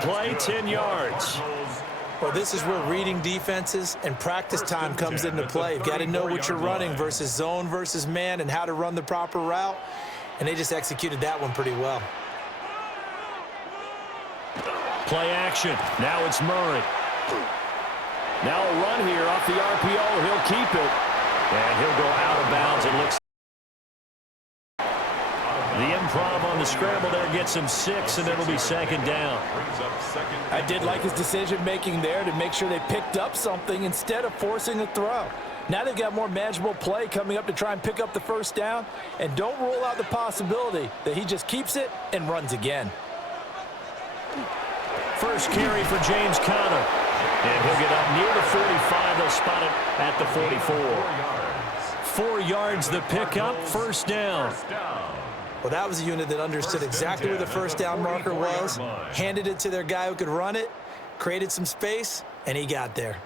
Play 10 yards. Well, this is where reading defenses and practice time comes into play. You've got to know what you're running versus zone versus man and how to run the proper route. And they just executed that one pretty well. Play action. Now it's Murray. Now a run here off the RPO. He'll keep it. And he'll go out of bounds. It looks the improv on the scramble there gets him 6, and it'll be second down. I did like his decision-making there to make sure they picked up something instead of forcing a throw. Now they've got more manageable play coming up to try and pick up the first down, and don't rule out the possibility that he just keeps it and runs again. First carry for James Conner. And he'll get up near the 45. They'll spot it at the 44. 4 yards the pickup, first down. Well, that was a unit that understood exactly where the first down marker was, handed it to their guy who could run it, created some space, and he got there.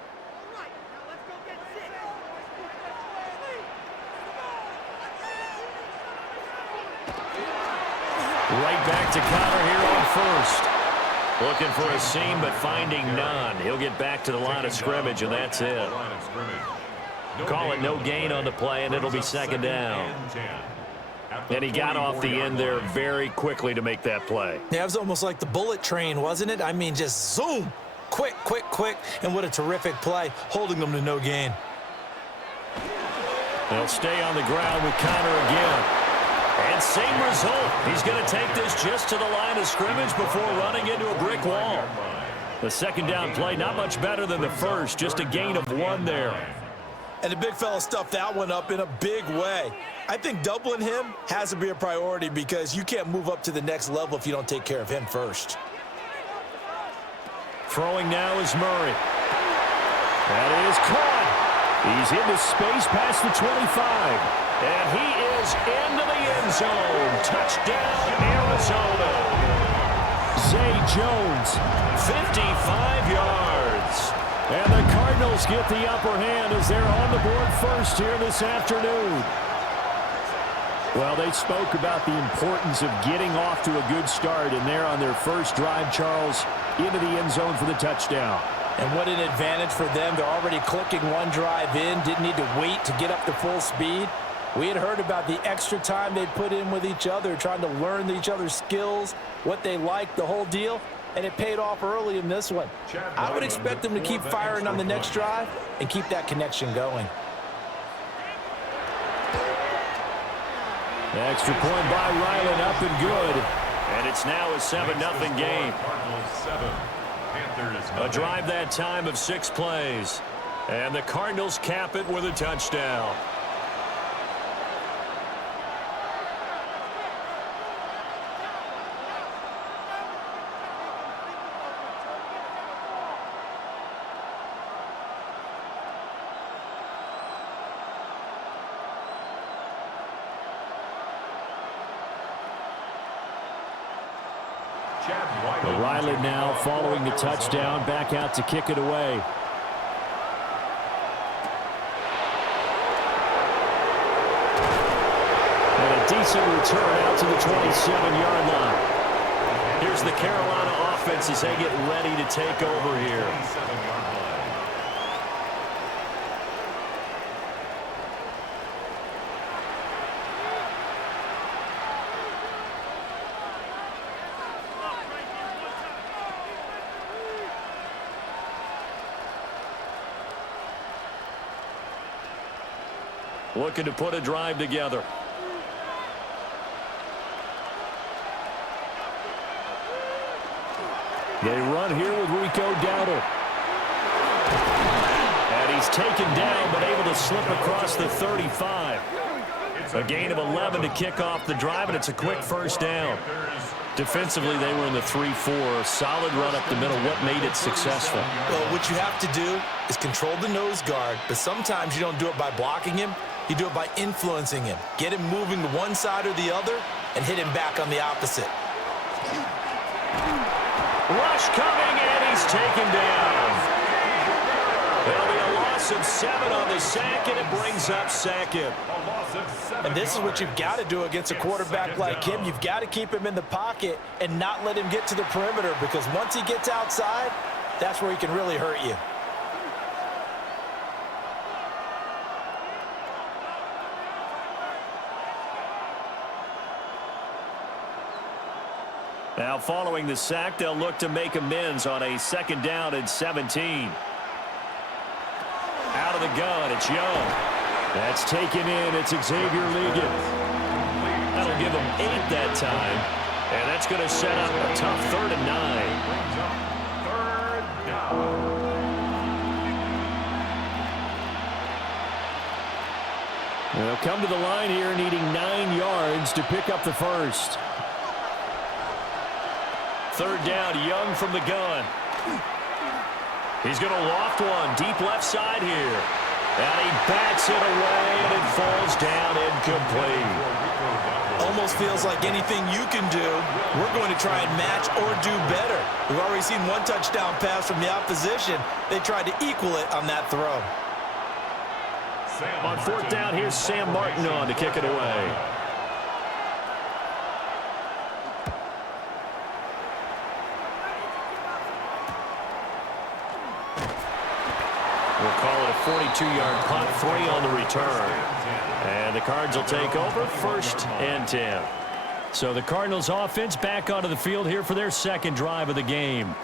Right back to Conner here on first. Looking for a seam, but finding none. He'll get back to the line of scrimmage, and that's it. Call it no gain on the play, and it'll be second down. And he got off the end there very quickly to make that play. Yeah, it was almost like the bullet train, wasn't it? I mean, just zoom. Quick, quick, quick. And what a terrific play, holding them to no gain. They'll stay on the ground with Conner again. And same result. He's going to take this just to the line of scrimmage before running into a brick wall. The second down play, not much better than the first, just a gain of 1 there. And the big fella stuffed that one up in a big way. I think doubling him has to be a priority because you can't move up to the next level if you don't take care of him first. Throwing now is Murray. That is caught. He's into space past the 25. And he is into the end zone. Touchdown, Arizona. Zay Jones, 55 yards. And the Cardinals get the upper hand as they're on the board first here this afternoon. Well, they spoke about the importance of getting off to a good start, and they're on their first drive, Charles, into the end zone for the touchdown. And what an advantage for them. They're already clicking one drive in, didn't need to wait to get up to full speed. We had heard about the extra time they put in with each other, trying to learn each other's skills, what they like, the whole deal, and it paid off early in this one. I would expect them to keep firing on the next drive and keep that connection going. The extra point by Ryland up and good. And it's now a 7-0 game. A drive that time of 6 plays. And the Cardinals cap it with a touchdown. Riley now following the touchdown, back out to kick it away. And a decent return out to the 27-yard line. Here's the Carolina offense as they get ready to take over here. Looking to put a drive together. They run here with Rico Dowdle. And he's taken down, but able to slip across the 35. A gain of 11 to kick off the drive, and it's a quick first down. Defensively, they were in the 3-4. Solid run up the middle. What made it successful? Well, what you have to do is control the nose guard, but sometimes you don't do it by blocking him. You do it by influencing him. Get him moving to one side or the other and hit him back on the opposite. Rush coming, and he's taken down. There'll be a loss of 7 on the sack, and it brings up second. And this is what you've got to do against a quarterback like him. You've got to keep him in the pocket and not let him get to the perimeter, because once he gets outside, that's where he can really hurt you. Now following the sack, they'll look to make amends on a 2nd down and 17. Out of the gun, it's Young. That's taken in. It's Xavier Legan. That'll give him 8 that time. And that's going to set up a tough 3rd and 9. Third down. They'll come to the line here needing 9 yards to pick up the first. 3rd down, Young from the gun. He's going to loft one deep left side here. And he bats it away, and it falls down incomplete. Almost feels like anything you can do, we're going to try and match or do better. We've already seen 1 touchdown pass from the opposition. They tried to equal it on that throw. On 4th down, here's Sam Martin on to kick it away. We'll call it a 42-yard punt, 3 on the return. And the Cards will take over, 1st and 10. So the Cardinals offense back onto the field here for their 2nd drive of the game.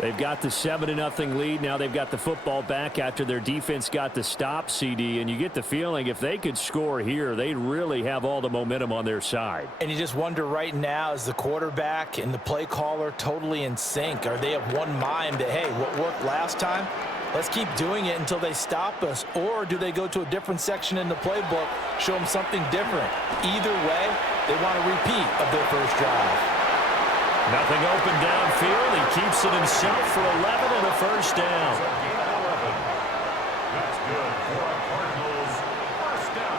They've got the 7-0 lead. Now they've got the football back after their defense got the stop, CD. And you get the feeling if they could score here, they'd really have all the momentum on their side. And you just wonder right now, is the quarterback and the play caller totally in sync? Are they of one mind that, hey, what worked last time? Let's keep doing it until they stop us. Or do they go to a different section in the playbook, show them something different? Either way, they want a repeat of their first drive. Nothing open downfield. He keeps it himself for 11 and a 1st down. That's good for a Cardinals first down.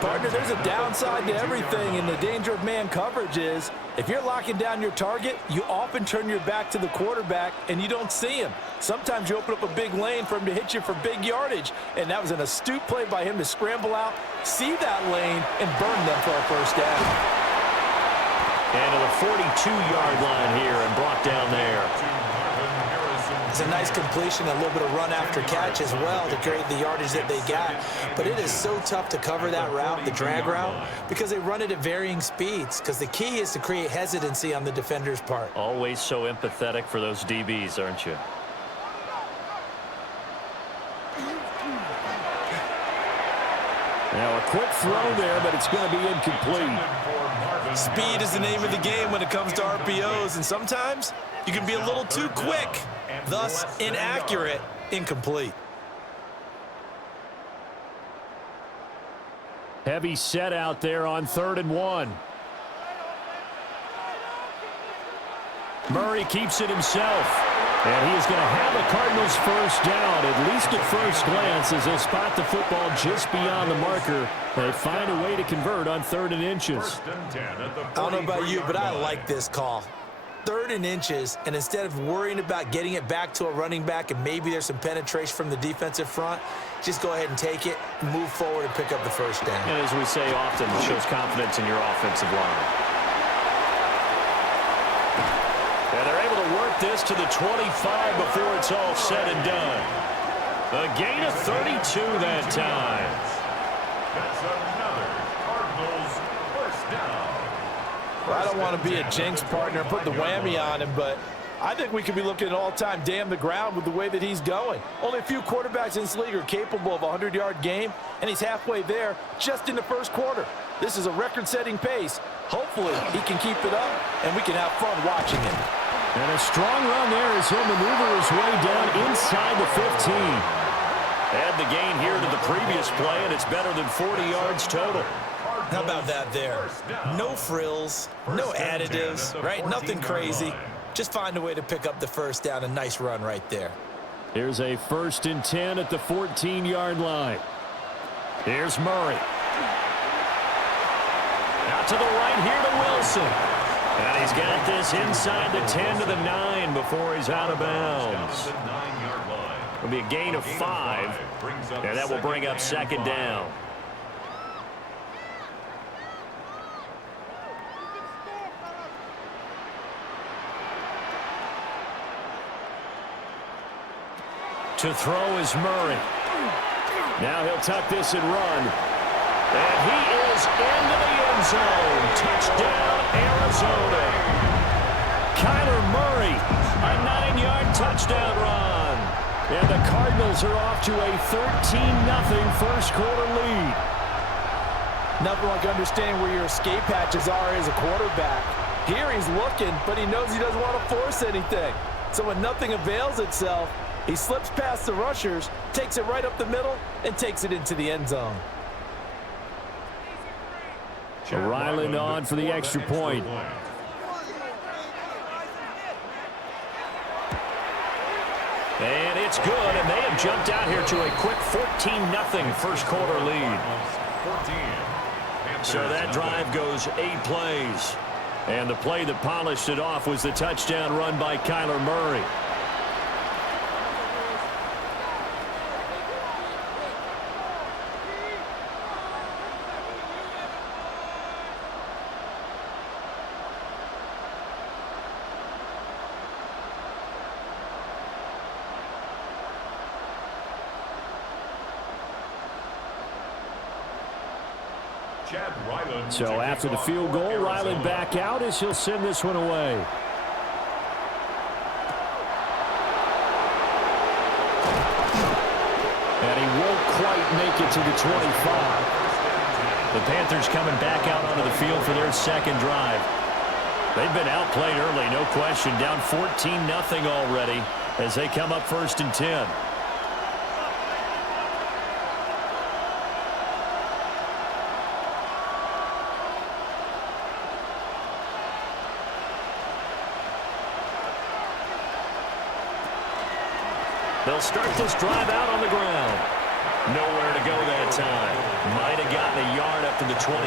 Partner, there's a downside to everything, and the danger of man coverage is if you're locking down your target, you often turn your back to the quarterback and you don't see him. Sometimes you open up a big lane for him to hit you for big yardage, and that was an astute play by him to scramble out, see that lane, and burn them for a first down. And to the 42-yard line here and brought down there. It's a nice completion, a little bit of run after catch as well to create the yardage that they got. But it is so tough to cover that route, the drag route, because they run it at varying speeds. Because the key is to create hesitancy on the defender's part. Always so empathetic for those DBs, aren't you? Now a quick throw there, but it's going to be incomplete. Speed is the name of the game when it comes to RPOs, and sometimes you can be a little too quick, thus inaccurate, incomplete. Heavy set out there on 3rd and 1. Murray keeps it himself. And he is going to have a Cardinals first down, at least at first glance, as they'll spot the football just beyond the marker. They find a way to convert on 3rd and inches. I don't know about you, but I like this call. 3rd and inches, and instead of worrying about getting it back to a running back and maybe there's some penetration from the defensive front, just go ahead and take it, move forward, and pick up the first down. And as we say often, it shows confidence in your offensive line. And they're able to work this to the 25 before it's all said and done. A gain of 32 that time. That's another Cardinals first down. Well, I don't want to be a jinx partner and put the whammy on him, but I think we could be looking at all-time damn the ground with the way that he's going. Only a few quarterbacks in this league are capable of a 100-yard game, and he's halfway there just in the first quarter. This is a record-setting pace. Hopefully, he can keep it up, and we can have fun watching him. And a strong run there as he'll maneuver his way down inside the 15. Add the gain here to the previous play, and it's better than 40 yards total. How about that there? No frills, no additives, right? Nothing crazy. Just find a way to pick up the first down. A nice run right there. Here's a 1st and 10 at the 14-yard line. Here's Murray. Out to the right here to Wilson. And he's got this inside the 10 to the 9 before he's out of bounds. It'll be a gain of 5, and that will bring up second down. To throw is Murray. Now he'll tuck this and run. And he is into the end zone. Touchdown, Arizona. Kyler Murray, a 9-yard touchdown run. And the Cardinals are off to a 13-0 first quarter lead. Nothing like understanding where your escape hatches are as a quarterback. Here he's looking, but he knows he doesn't want to force anything. So when nothing avails itself, he slips past the rushers, takes it right up the middle, and takes it into the end zone. Ryland on for the extra point. And it's good, and they have jumped out here to a quick 14-0 first quarter lead. So that drive goes 8 plays. And the play that polished it off was the touchdown run by Kyler Murray. So after the field goal, Ryland back out as he'll send this one away. And he won't quite make it to the 25. The Panthers coming back out onto the field for their second drive. They've been outplayed early, no question. Down 14-0 already as they come up 1st and 10. They'll start this drive out on the ground. Nowhere to go that time. Might have gotten a yard up to the 25.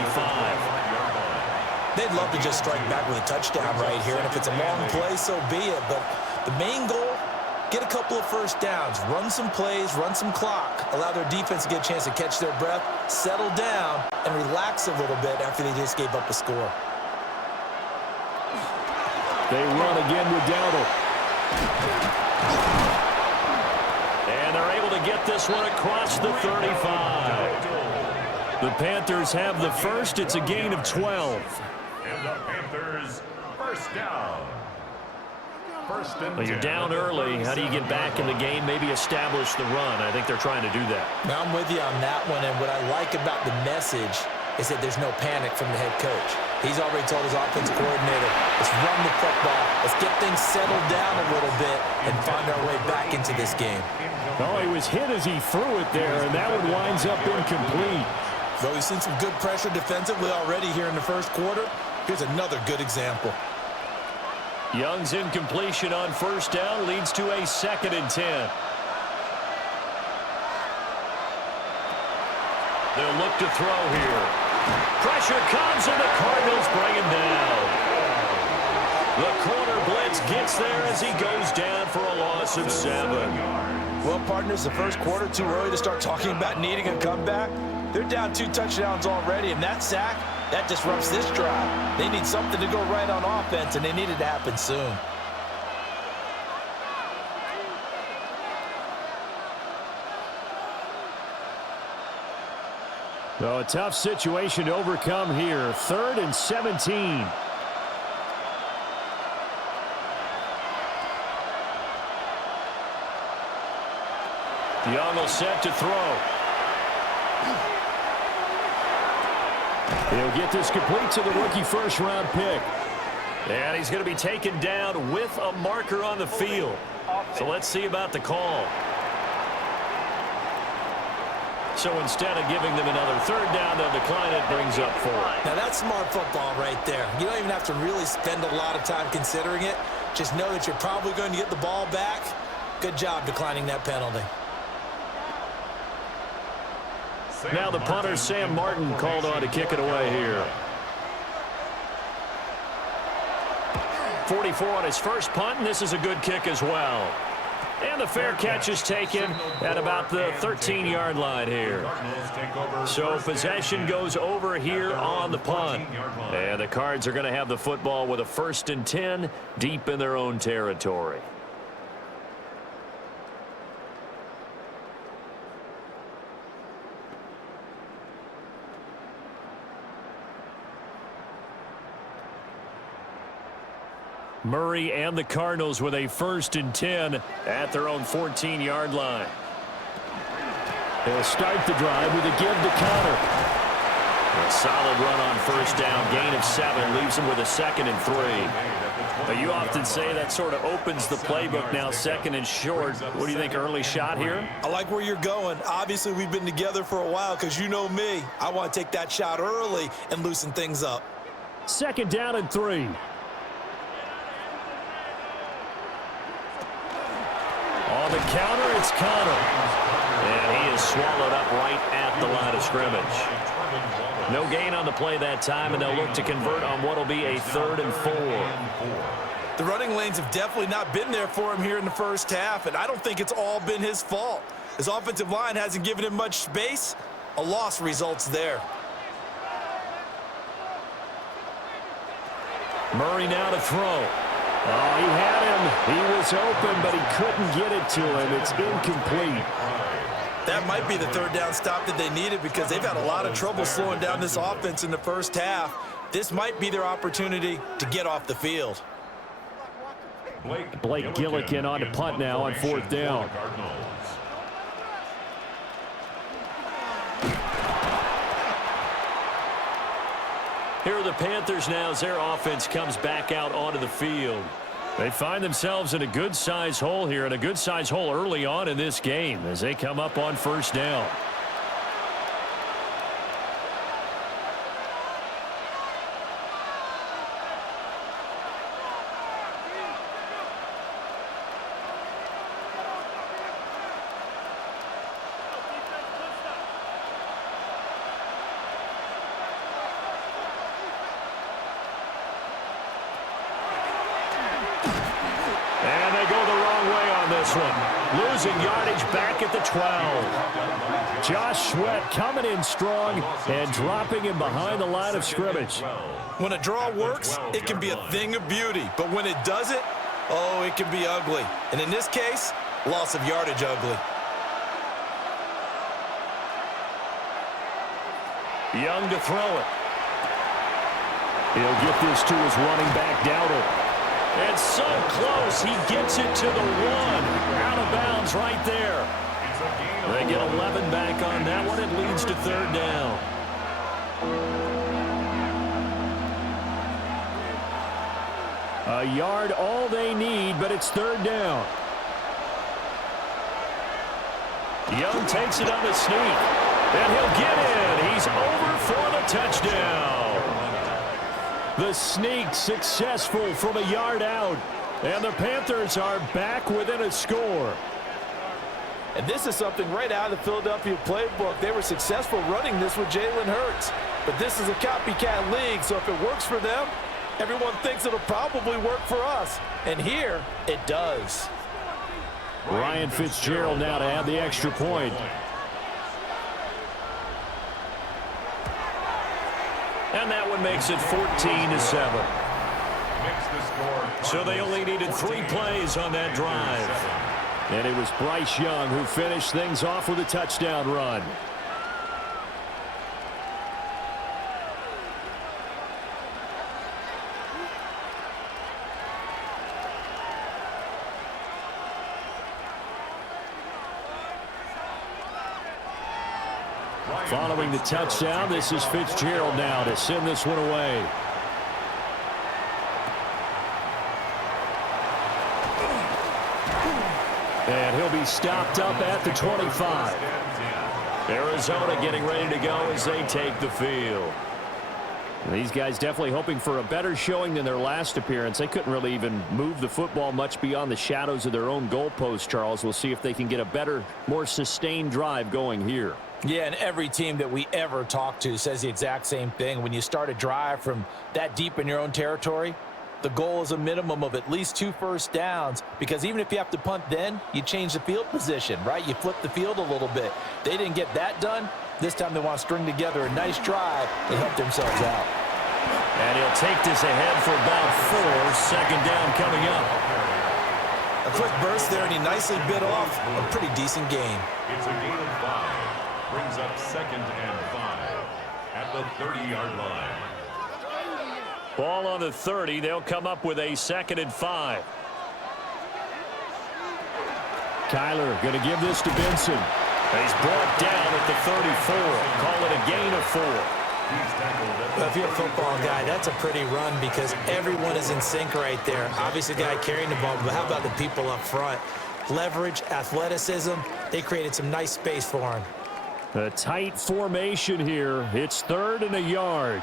They'd love to just strike back with a touchdown right here, and if it's a long play, so be it. But the main goal, get a couple of first downs, run some plays, run some clock, allow their defense to get a chance to catch their breath, settle down, and relax a little bit after they just gave up a score. They run again with Dowdle. And they're able to get this one across the 35. The Panthers have the first. It's a gain of 12. And the Panthers first down. Well, you're down early. How do you get back in the game? Maybe establish the run. I think they're trying to do that. Now I'm with you on that one, and what I like about the message is that there's no panic from the head coach. He's already told his offensive coordinator, let's run the football, let's get things settled down a little bit and find our way back into this game. Oh, he was hit as he threw it there, and that one winds up incomplete. Though we've seen some good pressure defensively already here in the first quarter, here's another good example. Young's incompletion on first down leads to a 2nd and 10. They'll look to throw here. Pressure comes, and the Cardinals bring him down. The corner blitz gets there as he goes down for a loss of 7. Well, partners, the first quarter too early to start talking about needing a comeback. They're down 2 touchdowns already, and that sack, that disrupts this drive. They need something to go right on offense, and they need it to happen soon. So a tough situation to overcome here. 3rd and 17. Young will set to throw. He'll get this complete to the rookie first-round pick. And he's going to be taken down with a marker on the field. So let's see about the call. So instead of giving them another 3rd down, they'll decline it, brings up 4. Now that's smart football right there. You don't even have to really spend a lot of time considering it. Just know that you're probably going to get the ball back. Good job declining that penalty. Now the punter, Sam Martin, called on to kick it away here. 44 on his first punt, and this is a good kick as well. And the fair catch is taken at about the 13-yard line here. So possession goes over here on the punt. And the Cards are going to have the football with a 1st and 10 deep in their own territory. Murray and the Cardinals with a 1st and 10 at their own 14-yard line. They'll start the drive with a give to Connor. A solid run on 1st down, gain of 7, leaves him with a 2nd and 3. But you often say that sort of opens the playbook now, 2nd and short. What do you think, early shot here? I like where you're going. Obviously, we've been together for a while because you know me. I want to take that shot early and loosen things up. 2nd down and 3. On the counter, it's Connor. And he is swallowed up right at the line of scrimmage. No gain on the play that time, and they'll look to convert on what will be a 3rd and 4. The running lanes have definitely not been there for him here in the first half, and I don't think it's all been his fault. His offensive line hasn't given him much space. A loss results there. Murray now to throw. Oh, he had him. He was open, but he couldn't get it to him. It's incomplete. That might be the 3rd down stop that they needed because they've had a lot of trouble slowing down this offense in the first half. This might be their opportunity to get off the field. Blake Gillikin on to punt now on 4th down. Here are the Panthers now as their offense comes back out onto the field. They find themselves in a good-sized hole here, and a good-sized hole early on in this game as they come up on 1st down. And they go the wrong way on this one. Losing yardage back at the 12. Josh Sweat coming in strong and dropping him behind the line of scrimmage. When a draw works, it can be a thing of beauty. But when it doesn't, oh, it can be ugly. And in this case, loss of yardage ugly. Young to throw it. He'll get this to his running back, Dowdle. And so close, he gets it to the 1. Out of bounds right there. They get 11 back on that one. It leads to 3rd down. A yard all they need, but it's 3rd down. Young takes it on the sneak. And he'll get in. He's over for the touchdown. The sneak successful from a yard out. And the Panthers are back within a score. And this is something right out of the Philadelphia playbook. They were successful running this with Jalen Hurts. But this is a copycat league, so if it works for them, everyone thinks it'll probably work for us. And here, it does. Ryan Fitzgerald now to add the extra point. And that one makes it 14-7. So they only needed 3 plays on that drive. And it was Bryce Young who finished things off with a touchdown run. Following the touchdown, this is Fitzgerald now to send this one away. And he'll be stopped up at the 25. Arizona getting ready to go as they take the field. These guys definitely hoping for a better showing than their last appearance. They couldn't really even move the football much beyond the shadows of their own goalpost, Charles. We'll see if they can get a better, more sustained drive going here. Yeah, and every team that we ever talk to says the exact same thing. When you start a drive from that deep in your own territory, The goal is a minimum of at least 2 first downs, because even if you have to punt then, you change the field position, right? You flip the field a little bit. They didn't get that done. This time they want to string together a nice drive and help themselves out. And he'll take this ahead for about 4. Second down coming up. A quick burst there, and he nicely bit off a pretty decent game. It's a gain of 5. Brings up 2nd and 5 at the 30-yard line. Ball on the 30. They'll come up with a 2nd and 5. Kyler going to give this to Benson. He's brought down at the 34. Call it a gain of 4. Well, if you're a football guy, that's a pretty run because everyone is in sync right there. Obviously, the guy carrying the ball, but how about the people up front? Leverage, athleticism, they created some nice space for him. A tight formation here. It's 3rd and a yard.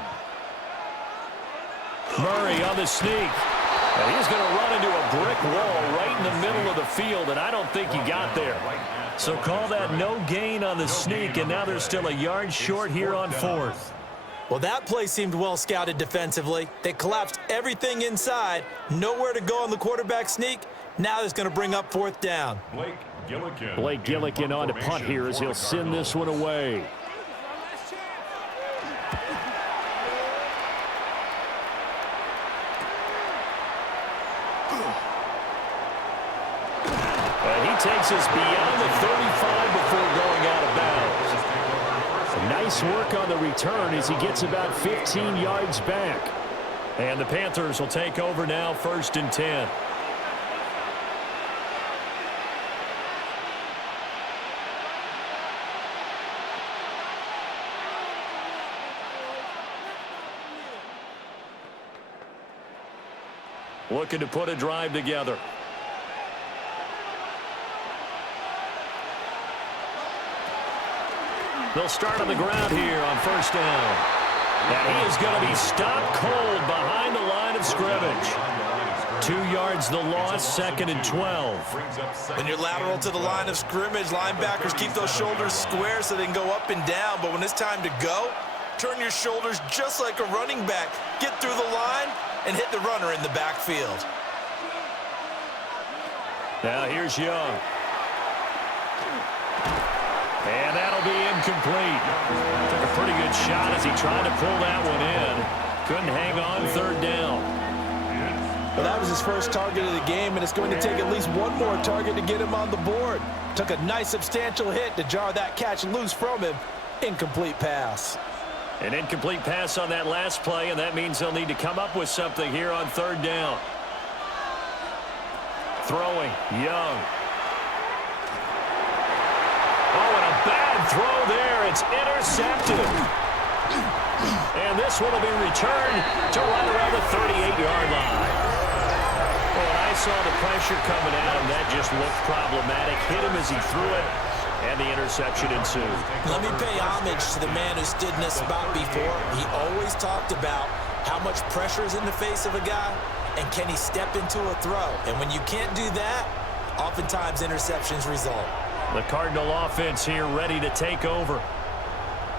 Murray on the sneak. And he's going to run into a brick wall right in the middle of the field, and I don't think he got there. So call that no gain on the sneak, and now they're still a yard short here on 4th. Well, that play seemed well scouted defensively. They collapsed everything inside. Nowhere to go on the quarterback sneak. Now it's going to bring up 4th down. Blake Gillikin on to punt here as he'll send this one away. And he takes us beyond the 35 before going out of bounds. Nice work on the return as he gets about 15 yards back. And the Panthers will take over now, 1st and 10. Looking to put a drive together. They'll start on the ground here on 1st down. And he is going to be stopped cold behind the line of scrimmage. 2 yards the loss, 2nd and 12. When you're lateral to the line of scrimmage, linebackers keep those shoulders square so they can go up and down. But when it's time to go, turn your shoulders just like a running back. Get through the line and hit the runner in the backfield. Now here's Young. And that'll be incomplete. Took a pretty good shot as he tried to pull that one in. Couldn't hang on 3rd down. Well, that was his first target of the game, and it's going to take at least one more target to get him on the board. Took a nice substantial hit to jar that catch loose from him. Incomplete pass. An incomplete pass on that last play, and that means they'll need to come up with something here on 3rd down. Throwing, Young. Oh, and a bad throw there. It's intercepted. And this one will be returned to right around the 38-yard line. Well, when I saw the pressure coming at him, that just looked problematic. Hit him as he threw it, and the interception ensued. Let me pay homage to the man who stood in this spot before. He always talked about how much pressure is in the face of a guy, and can he step into a throw. And when you can't do that, oftentimes interceptions result. The Cardinal offense here ready to take over.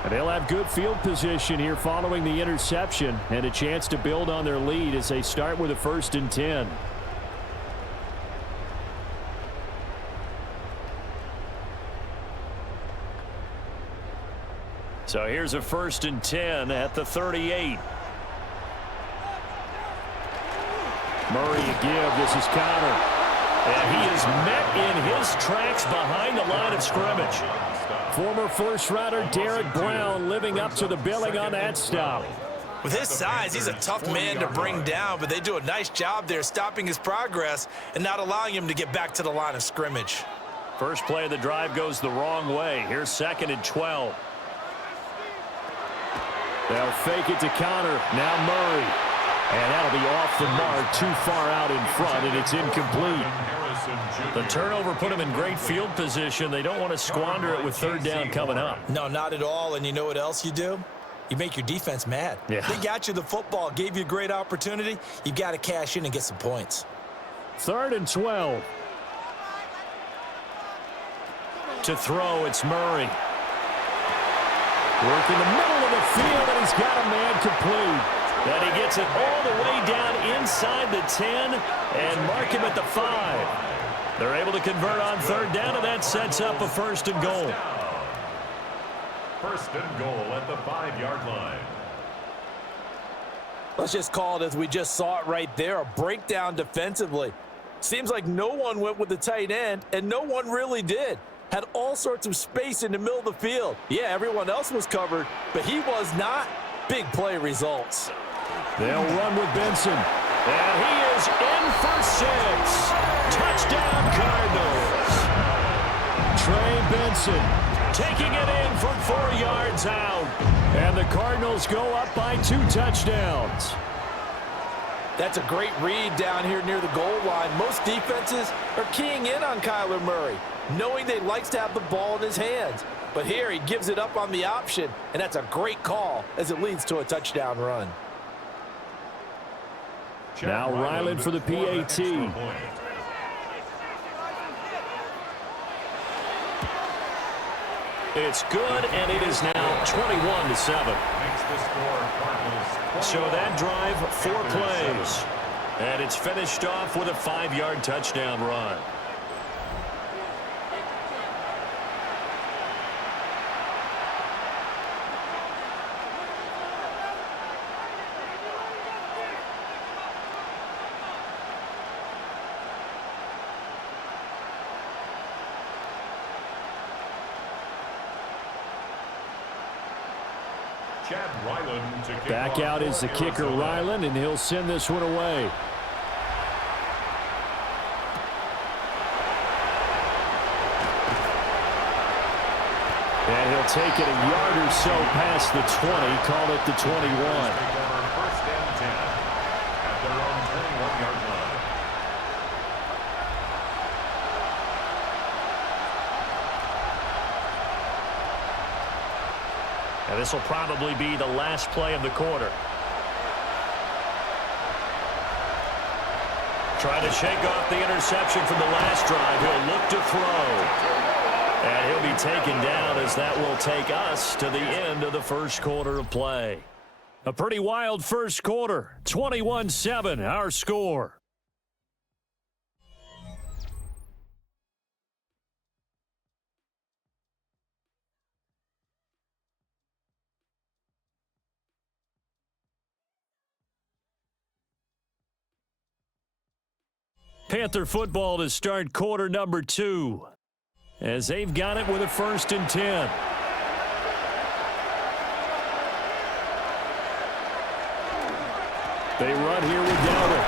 And they'll have good field position here following the interception and a chance to build on their lead as they start with a 1st and 10. So here's a 1st and 10 at the 38. Murray a give. This is Connor. And he is met in his tracks behind the line of scrimmage. Former first-rounder Derek Brown living up to the billing on that stop. With his size, he's a tough man to bring down, but they do a nice job there stopping his progress and not allowing him to get back to the line of scrimmage. First play of the drive goes the wrong way. Here's 2nd and 12. They'll fake it to Connor. Now Murray. And that'll be off the mark, too far out in front, and it's incomplete. The turnover put them in great field position. They don't want to squander it with 3rd down coming up. No, not at all. And you know what else you do? You make your defense mad. Yeah. They got you the football, gave you a great opportunity. You've got to cash in and get some points. 3rd and 12. To throw, it's Murray. Work in the middle of the field, and he's got a man complete. And he gets it all the way down inside the 10 and mark him at the 5. They're able to convert on third down, and that sets up a 1st and goal. 1st and goal at the 5-yard line. Let's just call it as we just saw it right there, a breakdown defensively. Seems like no one went with the tight end, and no one really did. Had all sorts of space in the middle of the field. Yeah, everyone else was covered, but he was not. Big play results. They'll run with Benson. And he is in for 6. Touchdown, Cardinals. Trey Benson taking it in from 4 yards out. And the Cardinals go up by 2 touchdowns. That's a great read down here near the goal line. Most defenses are keying in on Kyler Murray, knowing that he likes to have the ball in his hands. But here he gives it up on the option, and that's a great call as it leads to a touchdown run. Now Ryland for the PAT. It's good, and it is now 21-7. So that drive, 4 plays. And it's finished off with a 5-yard touchdown run. Back out is the kicker, Ryland, and he'll send this one away. And he'll take it a yard or so past the 20, call it the 21. 1st and 10 at their own 21-yard line. And this will probably be the last play of the quarter. Trying to shake off the interception from the last drive. He'll look to throw. And he'll be taken down as that will take us to the end of the 1st quarter of play. A pretty wild 1st quarter. 21-7, our score. Panther football to start quarter number 2. As they've got it with a 1st and 10. They run here with Dowdle.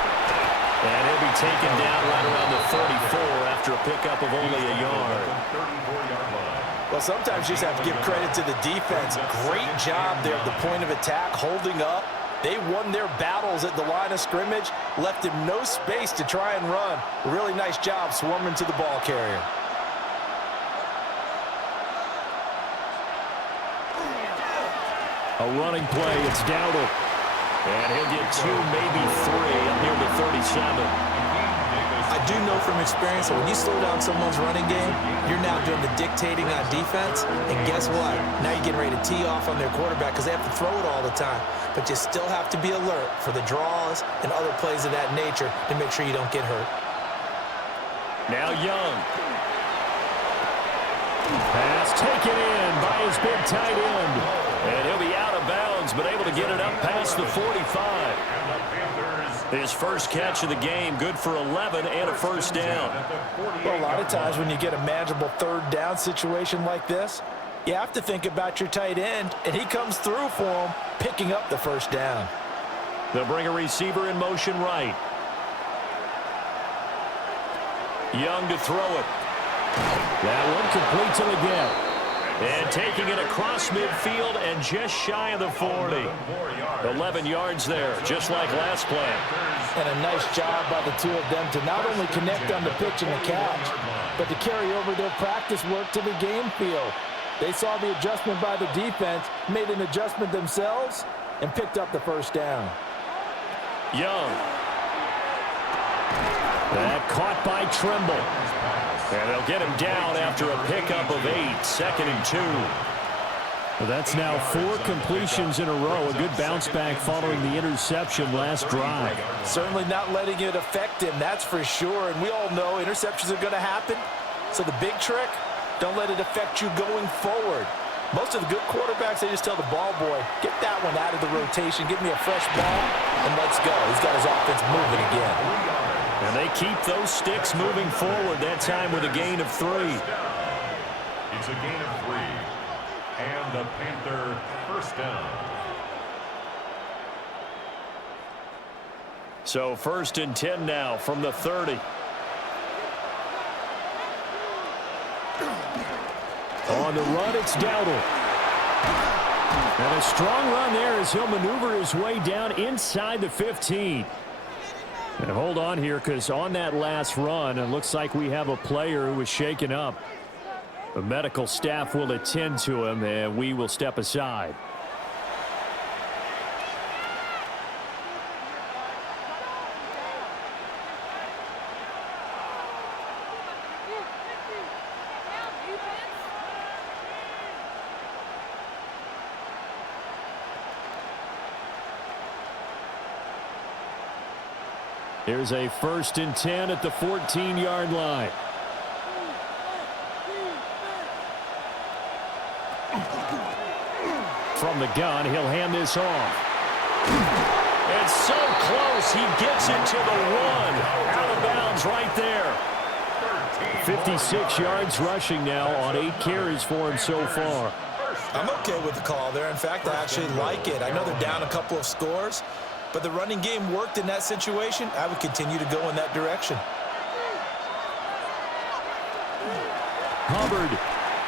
And he'll be taken down right around the 34 after a pickup of only a yard. Well, sometimes you just have to give credit to the defense. Great job there at the point of attack, holding up. They won their battles at the line of scrimmage, left him no space to try and run. A really nice job swarming to the ball carrier. A running play, it's Dowdle. And he'll get 2, maybe 3 near the 37. I do know from experience that when you slow down someone's running game, you're now doing the dictating on defense. And guess what? Now you're getting ready to tee off on their quarterback because they have to throw it all the time. But you still have to be alert for the draws and other plays of that nature to make sure you don't get hurt. Now Young. Pass taken in by his big tight end. And he'll be out of bounds, but able to get it up past the 45. His first catch of the game, good for 11 and a 1st down. Well, a lot of times when you get a manageable 3rd down situation like this, you have to think about your tight end, and he comes through for him, picking up the 1st down. They'll bring a receiver in motion right. Young to throw it. That one complete to the gap. And taking it across midfield and just shy of the 40. 11 yards there, just like last play. And a nice job by the 2 of them to not only connect on the pitch and the catch, but to carry over their practice work to the game field. They saw the adjustment by the defense, made an adjustment themselves, and picked up the 1st down. Young. That caught by Trimble. And they'll get him down after a pickup of 8, 2nd and 2. Well, that's now 4 completions in a row. A good bounce back following the interception last drive. Certainly not letting it affect him, that's for sure. And we all know interceptions are going to happen. So the big trick, don't let it affect you going forward. Most of the good quarterbacks, they just tell the ball boy, get that one out of the rotation, give me a fresh ball, and let's go. He's got his offense moving again. And they keep those sticks moving forward, that time with a gain of 3. It's a gain of 3. And the Panther first down. So 1st and 10 now from the 30. On the run, it's Dowdle. And a strong run there as he'll maneuver his way down inside the 15. And hold on here, because on that last run, it looks like we have a player who was shaken up. The medical staff will attend to him, and we will step aside. Here's a 1st and 10 at the 14-yard line. From the gun, he'll hand this off. It's so close, he gets it to the 1. Out of bounds right there. 56 yards rushing now on 8 carries for him so far. I'm okay with the call there. In fact, I actually like it. I know they're down a couple of scores, but the running game worked in that situation. I would continue to go in that direction. Hubbard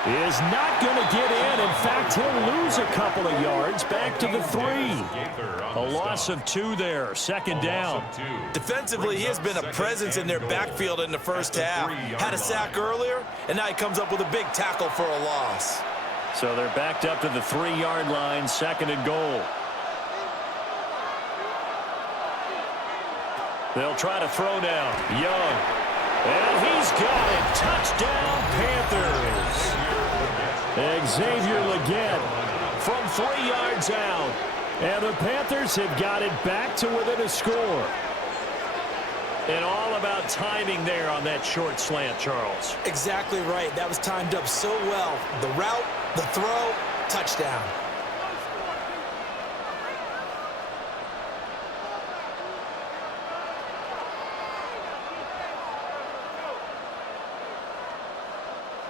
is not going to get in. In fact, he'll lose a couple of yards back to the 3. A loss of 2 there. 2nd down. Defensively, he has been a presence in their backfield in the first half. Had a sack earlier, and now he comes up with a big tackle for a loss. So they're backed up to the 3-yard line, 2nd and goal. They'll try to throw now. Young. And he's got it. Touchdown, Panthers. Xavier Legette from 3 yards out. And the Panthers have got it back to within a score. And all about timing there on that short slant, Charles. Exactly right. That was timed up so well. The route, the throw, touchdown.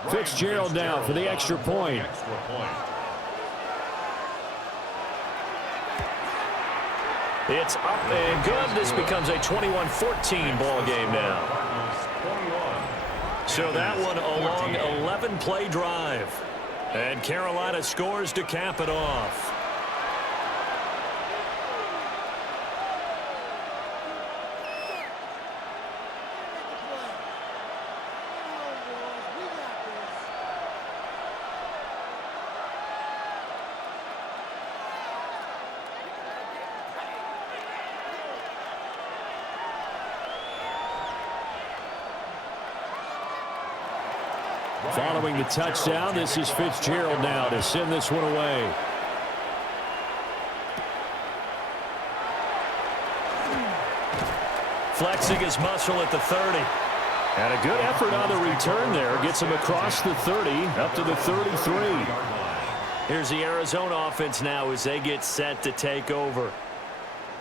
Fitzgerald now for the extra point. It's up and good. This becomes a 21-14 ball game now. So that one a long 11-play drive. And Carolina scores to cap it off. Following the touchdown, this is Fitzgerald now to send this one away. Flexing his muscle at the 30. And a good effort on the return there. Gets him across the 30, up to the 33. Here's the Arizona offense now as they get set to take over.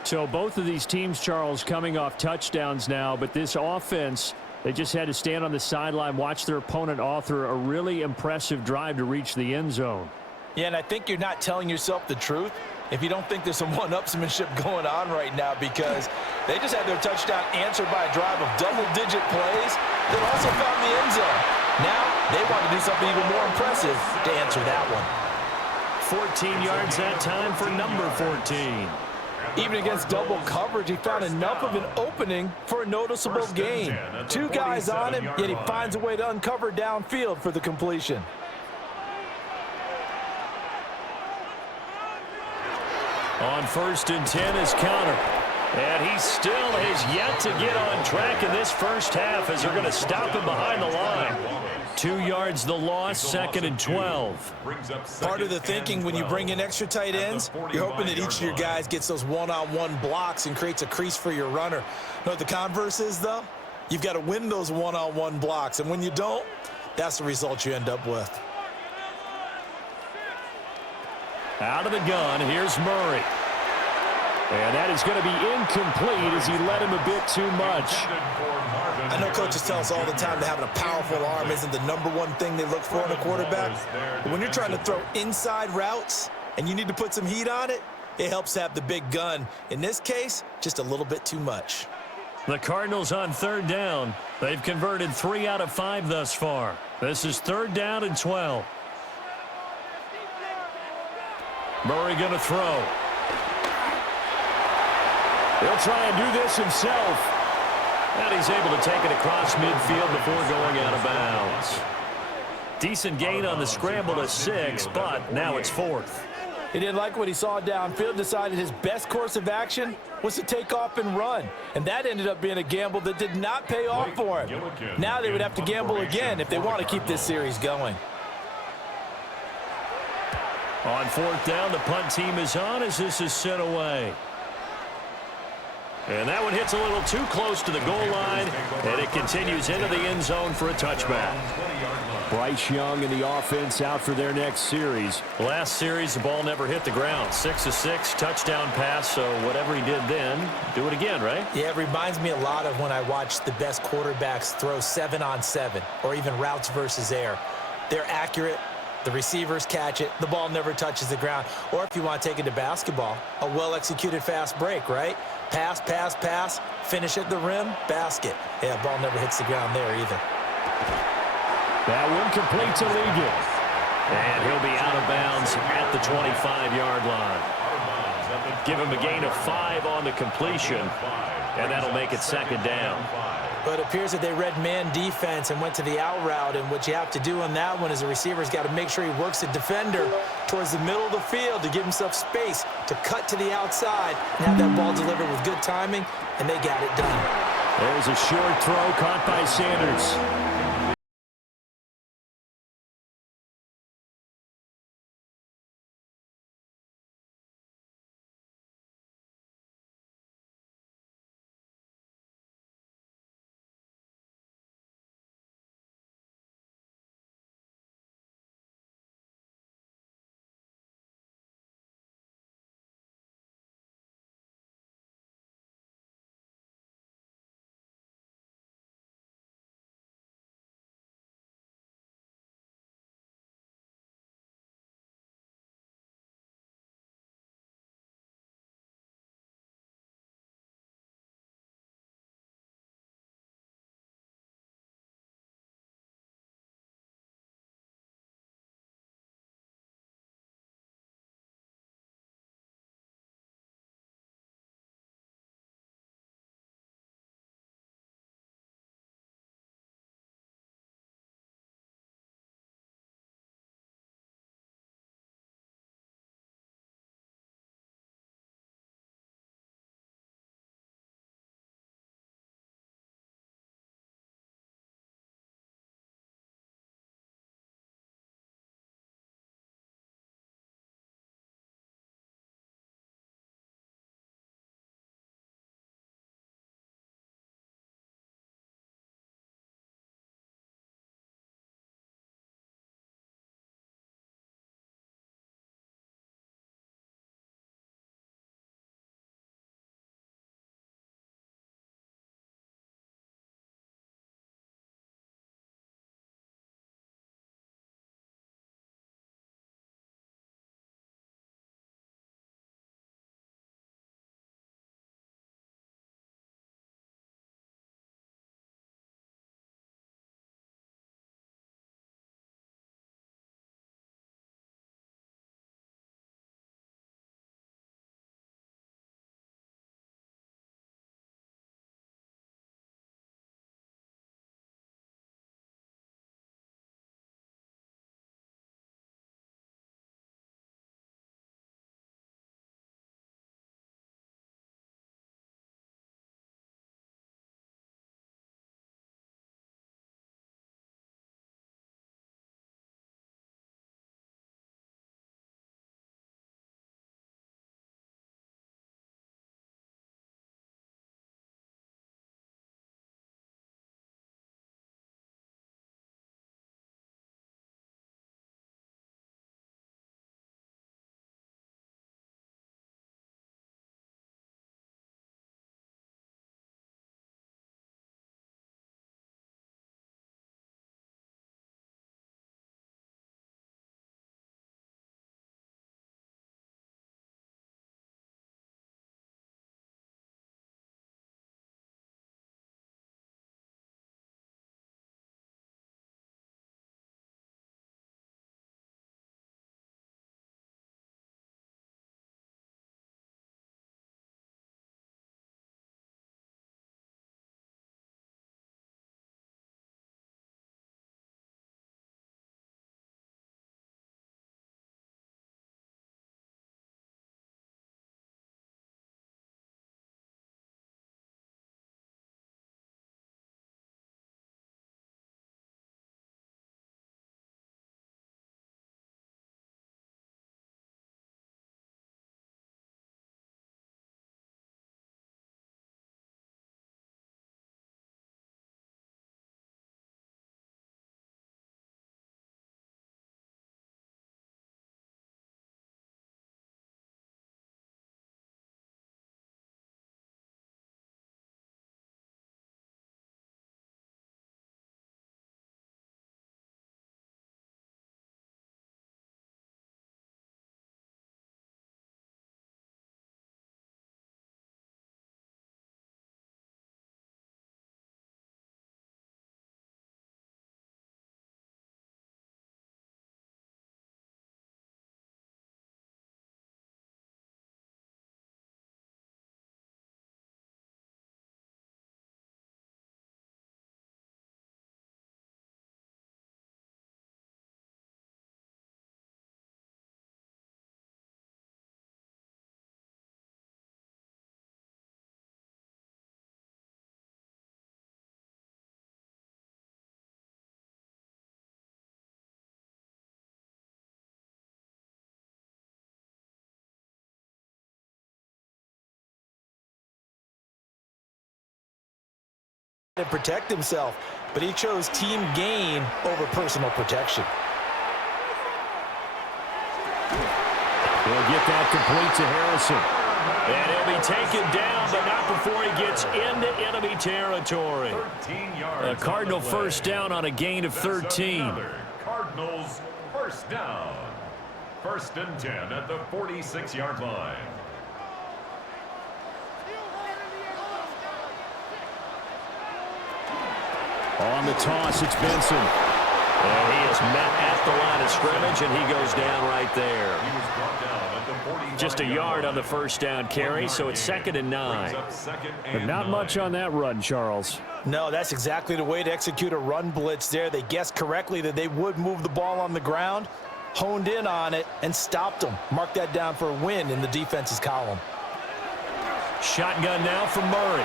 So both of these teams, Charles, coming off touchdowns now, but this offense, they just had to stand on the sideline, watch their opponent author a really impressive drive to reach the end zone. Yeah, and I think you're not telling yourself the truth if you don't think there's some one-upsmanship going on right now, because they just had their touchdown answered by a drive of double-digit plays that also found the end zone. Now they want to do something even more impressive to answer that one. 14 yards that time for number 14. Even against double coverage, he found enough of an opening for a noticeable gain. 2 guys on him, yet he finds a way to uncover downfield for the completion. On 1st and 10 is counter. And he still has yet to get on track in this first half as they're going to stop him behind the line. 2 yards the loss, 2nd and 12. Part of the thinking when you bring in extra tight ends, you're hoping that each of your guys gets those one-on-one blocks and creates a crease for your runner. You know what the converse is, though? You've got to win those one-on-one blocks, and when you don't, that's the result you end up with. Out of the gun, here's Murray. And that is going to be incomplete as he led him a bit too much. I know coaches tell us all the time that having a powerful arm isn't the #1 thing they look for in a quarterback. But when you're trying to throw inside routes and you need to put some heat on it, it helps have the big gun. In this case, just a little bit too much. The Cardinals on 3rd down. They've converted 3 out of 5 thus far. This is 3rd down and 12. Murray going to throw. He'll try and do this himself. And he's able to take it across midfield before going out of bounds. Decent gain on the scramble to 6, but now it's 4th. He didn't like what he saw downfield, decided his best course of action was to take off and run. And that ended up being a gamble that did not pay off for him. Now they would have to gamble again if they want to keep this series going. On 4th down, the punt team is on as this is sent away. And that one hits a little too close to the goal line, and it continues into the end zone for a touchback. Bryce Young and the offense out for their next series. Last series, the ball never hit the ground. 6 of 6, touchdown pass, so whatever he did then, do it again, right? Yeah, it reminds me a lot of when I watched the best quarterbacks throw 7-on-7 or even routes versus air. They're accurate. The receivers catch it. The ball never touches the ground. Or if you want to take it to basketball, a well-executed fast break, right? Pass, pass, pass, finish at the rim, basket. Yeah, ball never hits the ground there either. That one complete to Ligon. And he'll be out of bounds at the 25-yard line. Give him a gain of 5 on the completion, and that'll make it 2nd down. But it appears that they read man defense and went to the out route, and what you have to do on that one is the receiver's got to make sure he works the defender towards the middle of the field to give himself space to cut to the outside and have that ball delivered with good timing, and they got it done. There's a short throw caught by Sanders. to protect himself, but he chose team gain over personal protection. He'll get that complete to Harrison. And he'll be taken down, but not before he gets into enemy territory. 13 yards. A Cardinal first down on a gain of 13. Cardinals first down. 1st and 10 at the 46-yard line. On the toss, it's Benson. And he is met at the line of scrimmage, and he goes down right there. He was brought down at the 45 Just a yard on the first down carry, so it's 2nd and 9. But not much on that run, Charles. No, that's exactly the way to execute a run blitz there. They guessed correctly that they would move the ball on the ground, honed in on it, and stopped them. Mark that down for a win in the defense's column. Shotgun now from Murray.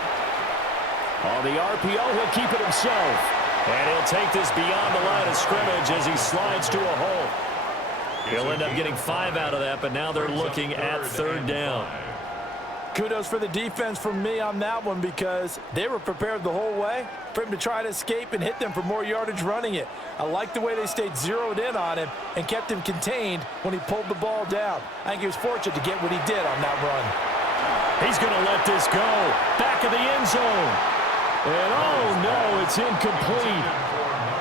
On the RPO, he'll keep it himself. And he'll take this beyond the line of scrimmage as he slides to a hole. He'll end up getting 5 out of that, but now they're looking at 3rd down. Kudos for the defense from me on that one, because they were prepared the whole way for him to try to escape and hit them for more yardage running it. I like the way they stayed zeroed in on him and kept him contained when he pulled the ball down. I think he was fortunate to get what he did on that run. He's going to let this go. Back of the end zone. And oh no, it's incomplete.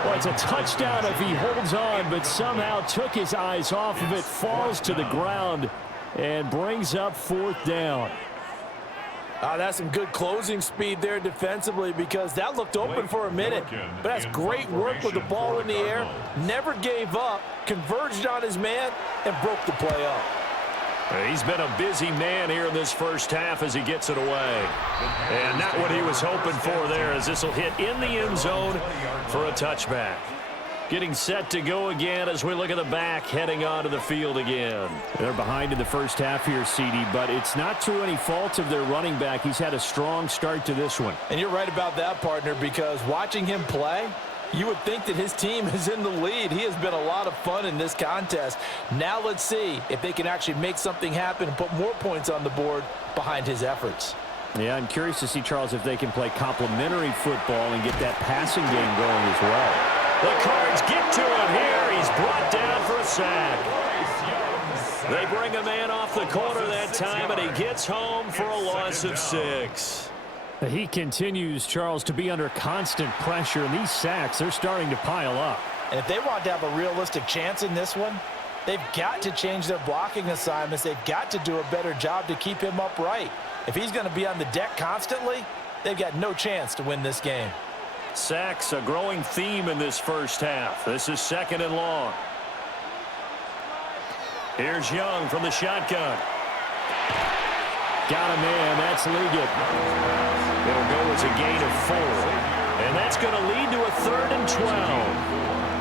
Well, it's a touchdown if he holds on, but somehow took his eyes off of it, falls to the ground, and brings up 4th down. That's some good closing speed there defensively, because that looked open for a minute. But that's great work with the ball in the air. Never gave up, converged on his man, and broke the play up. He's been a busy man here in this first half as he gets it away. And not what he was hoping for there, as this will hit in the end zone for a touchback. Getting set to go again as we look at the back, heading onto the field again. They're behind in the first half here, CD, but it's not through any fault of their running back. He's had a strong start to this one. And you're right about that, partner, because watching him play, you would think that his team is in the lead. He has been a lot of fun in this contest. Now let's see if they can actually make something happen and put more points on the board behind his efforts. Yeah, I'm curious to see, Charles, if they can play complementary football and get that passing game going as well. The Cards get to him here. He's brought down for a sack. They bring a man off the corner that time, and he gets home for a loss of 6. He continues, Charles, to be under constant pressure, and these sacks, they're starting to pile up. And if they want to have a realistic chance in this one, they've got to change their blocking assignments. They've got to do a better job to keep him upright. If he's going to be on the deck constantly, they've got no chance to win this game. Sacks, a growing theme in this first half. This is 2nd and long. Here's Young from the shotgun. Got a man. That's Liggett. It'll go as a gain of 4. And that's going to lead to a 3rd and 12.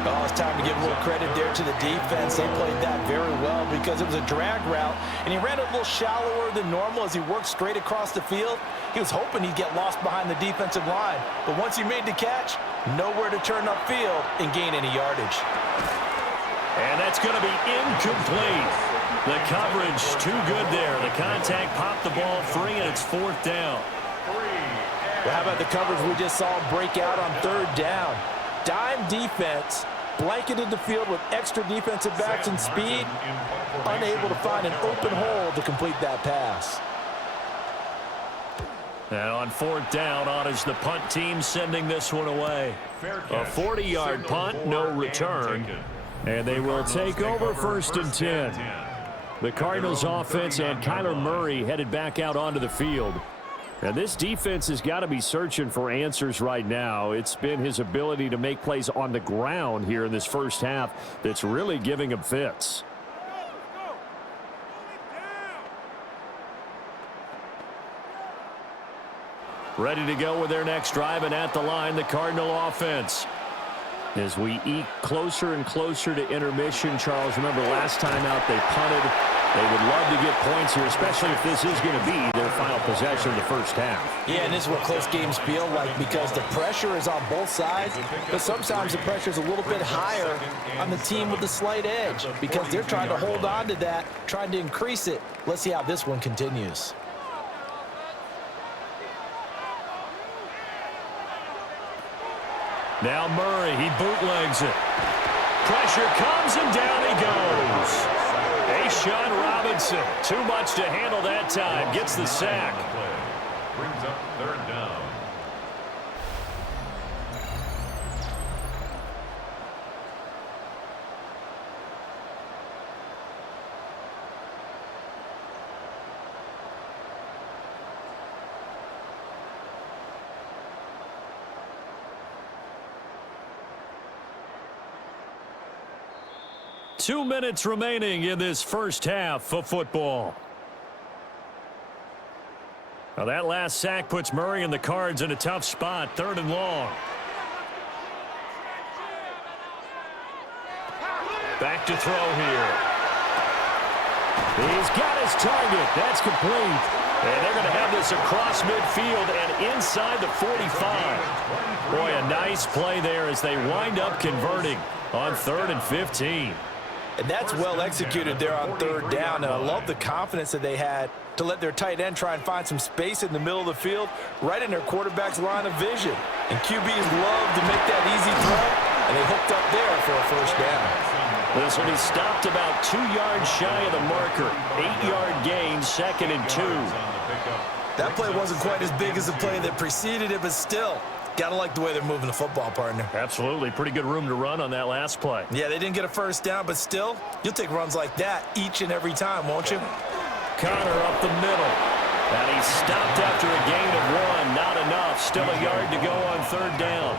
Oh, it's time to give a little credit there to the defense. They played that very well because it was a drag route, and he ran it a little shallower than normal as he worked straight across the field. He was hoping he'd get lost behind the defensive line, but once he made the catch, nowhere to turn upfield and gain any yardage. And that's going to be incomplete. The coverage too good there. The contact popped the ball free, and it's 4th down. Well, how about the coverage we just saw break out on 3rd down? Dime defense, blanketed the field with extra defensive backs and speed, unable to find an open hole to complete that pass. And on 4th down, on is the punt team sending this one away. A 40-yard punt, no return. And they will take over 1st and 10. The Cardinals offense and Kyler Murray headed back out onto the field. And this defense has got to be searching for answers right now. It's been his ability to make plays on the ground here in this first half that's really giving him fits. Ready to go with their next drive, and at the line, the Cardinal offense. As we eke closer and closer to intermission, Charles, remember last time out they punted. They would love to get points here, especially if this is going to be their final possession of the first half. Yeah, and this is what close games feel like because the pressure is on both sides, but sometimes the pressure is a little bit higher on the team with the slight edge because they're trying to hold on to that, trying to increase it. Let's see how this one continues. Now Murray, he bootlegs it. Pressure comes and down he goes. A'Shawn Robinson, too much to handle that time, gets the sack. Brings up third down. Two minutes remaining in this first half of football. Now that last sack puts Murray and the Cards in a tough spot, 3rd and long. Back to throw here. He's got his target. That's complete. And they're going to have this across midfield and inside the 45. Boy, a nice play there as they wind up converting on 3rd and 15. And that's well executed there on 3rd down, and I love the confidence that they had to let their tight end try and find some space in the middle of the field, right in their quarterback's line of vision. And QBs love to make that easy throw, and they hooked up there for a first down. This one, he stopped about 2 yards shy of the marker. 8-yard gain, 2nd and 2. That play wasn't quite as big as the play that preceded it, but still, gotta like the way they're moving the football, partner. Absolutely. Pretty good room to run on that last play. Yeah, they didn't get a first down, but still, you'll take runs like that each and every time, won't you? Connor up the middle. And he stopped after a gain of 1. Not enough. Still a yard to go on 3rd down.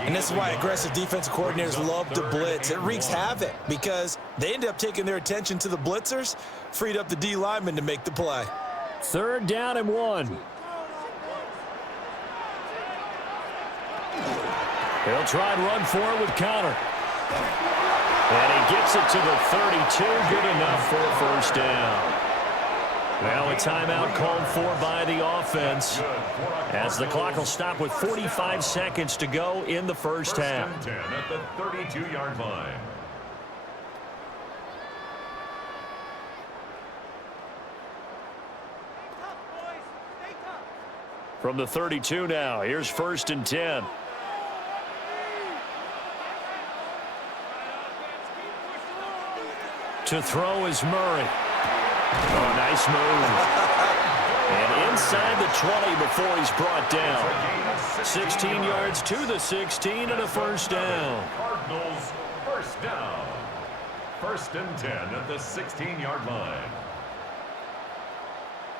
And this is why aggressive defensive coordinators love to blitz. It wreaks havoc because they end up taking their attention to the blitzers, freed up the D lineman to make the play. 3rd down and 1. He'll try and run for it with Connor. And he gets it to the 32. Good enough for a first down. Now a timeout called for by the offense as the clock will stop with 45 seconds to go in the first half. First and 10 at the 32-yard line. From the 32 now, here's 1st and 10. To throw is Murray. Oh, nice move. And inside the 20 before he's brought down. 16 yards to the 16 and a first down. Cardinals first down. 1st and 10 at the 16-yard line.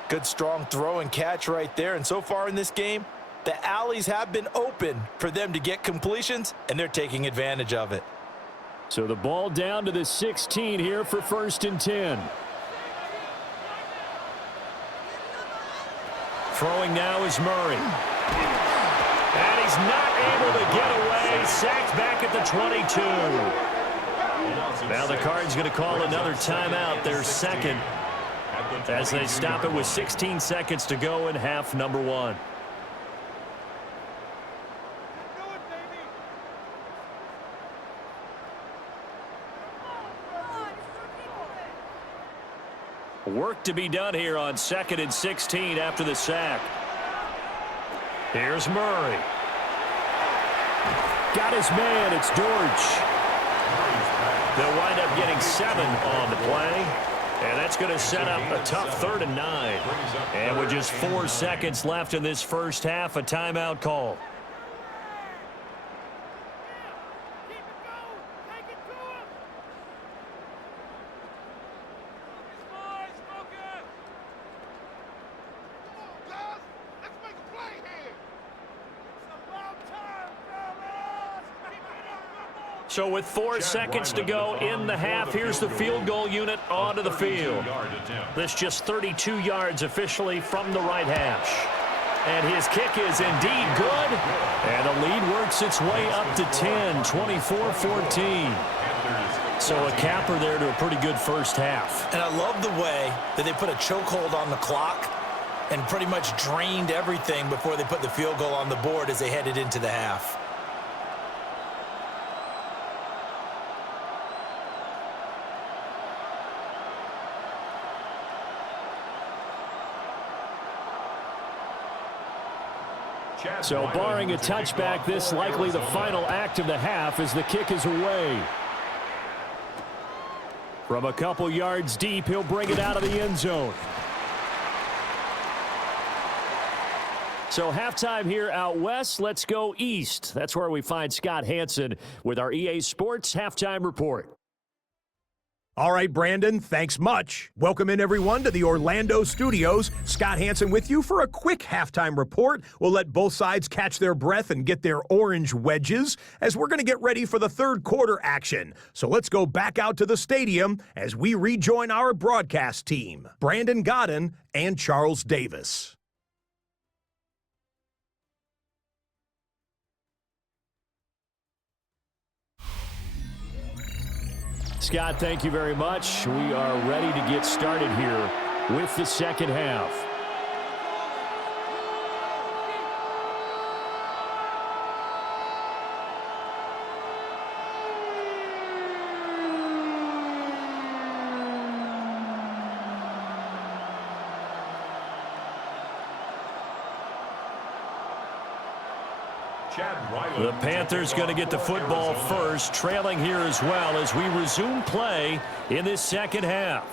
Good strong throw and catch right there. And so far in this game, the alleys have been open for them to get completions, and they're taking advantage of it. So the ball down to the 16 here for 1st and 10. Throwing now is Murray. And he's not able to get away. Sacked back at the 22. Now the Cards going to call another timeout, their 2nd, as they stop it with 16 seconds to go in half number 1. Work to be done here on 2nd and 16 after the sack. Here's Murray. Got his man. It's Dortch. They'll wind up getting 7 on the play. And that's going to set up a tough 3rd and 9. And with just 4 seconds left in this first half, a timeout call. So with 4 seconds to go in the half, here's the field goal unit onto the field. This just 32 yards officially from the right hash. And his kick is indeed good. And the lead works its way up to 10, 24-14. So a capper there to a pretty good first half. And I love the way that they put a chokehold on the clock and pretty much drained everything before they put the field goal on the board as they headed into the half. So barring a touchback, this likely the final act of the half as the kick is away. From a couple yards deep, he'll bring it out of the end zone. So halftime here out west. Let's go east. That's where we find Scott Hanson with our EA Sports Halftime Report. All right, Brandon, thanks much. Welcome in, everyone, to the Orlando studios. Scott Hanson with you for a quick halftime report. We'll let both sides catch their breath and get their orange wedges as we're going to get ready for the third quarter action. So let's go back out to the stadium as we rejoin our broadcast team, Brandon Godden and Charles Davis. Scott, thank you very much. We are ready to get started here with the second half. The Panthers going to get the football first, trailing here as well as we resume play in this second half.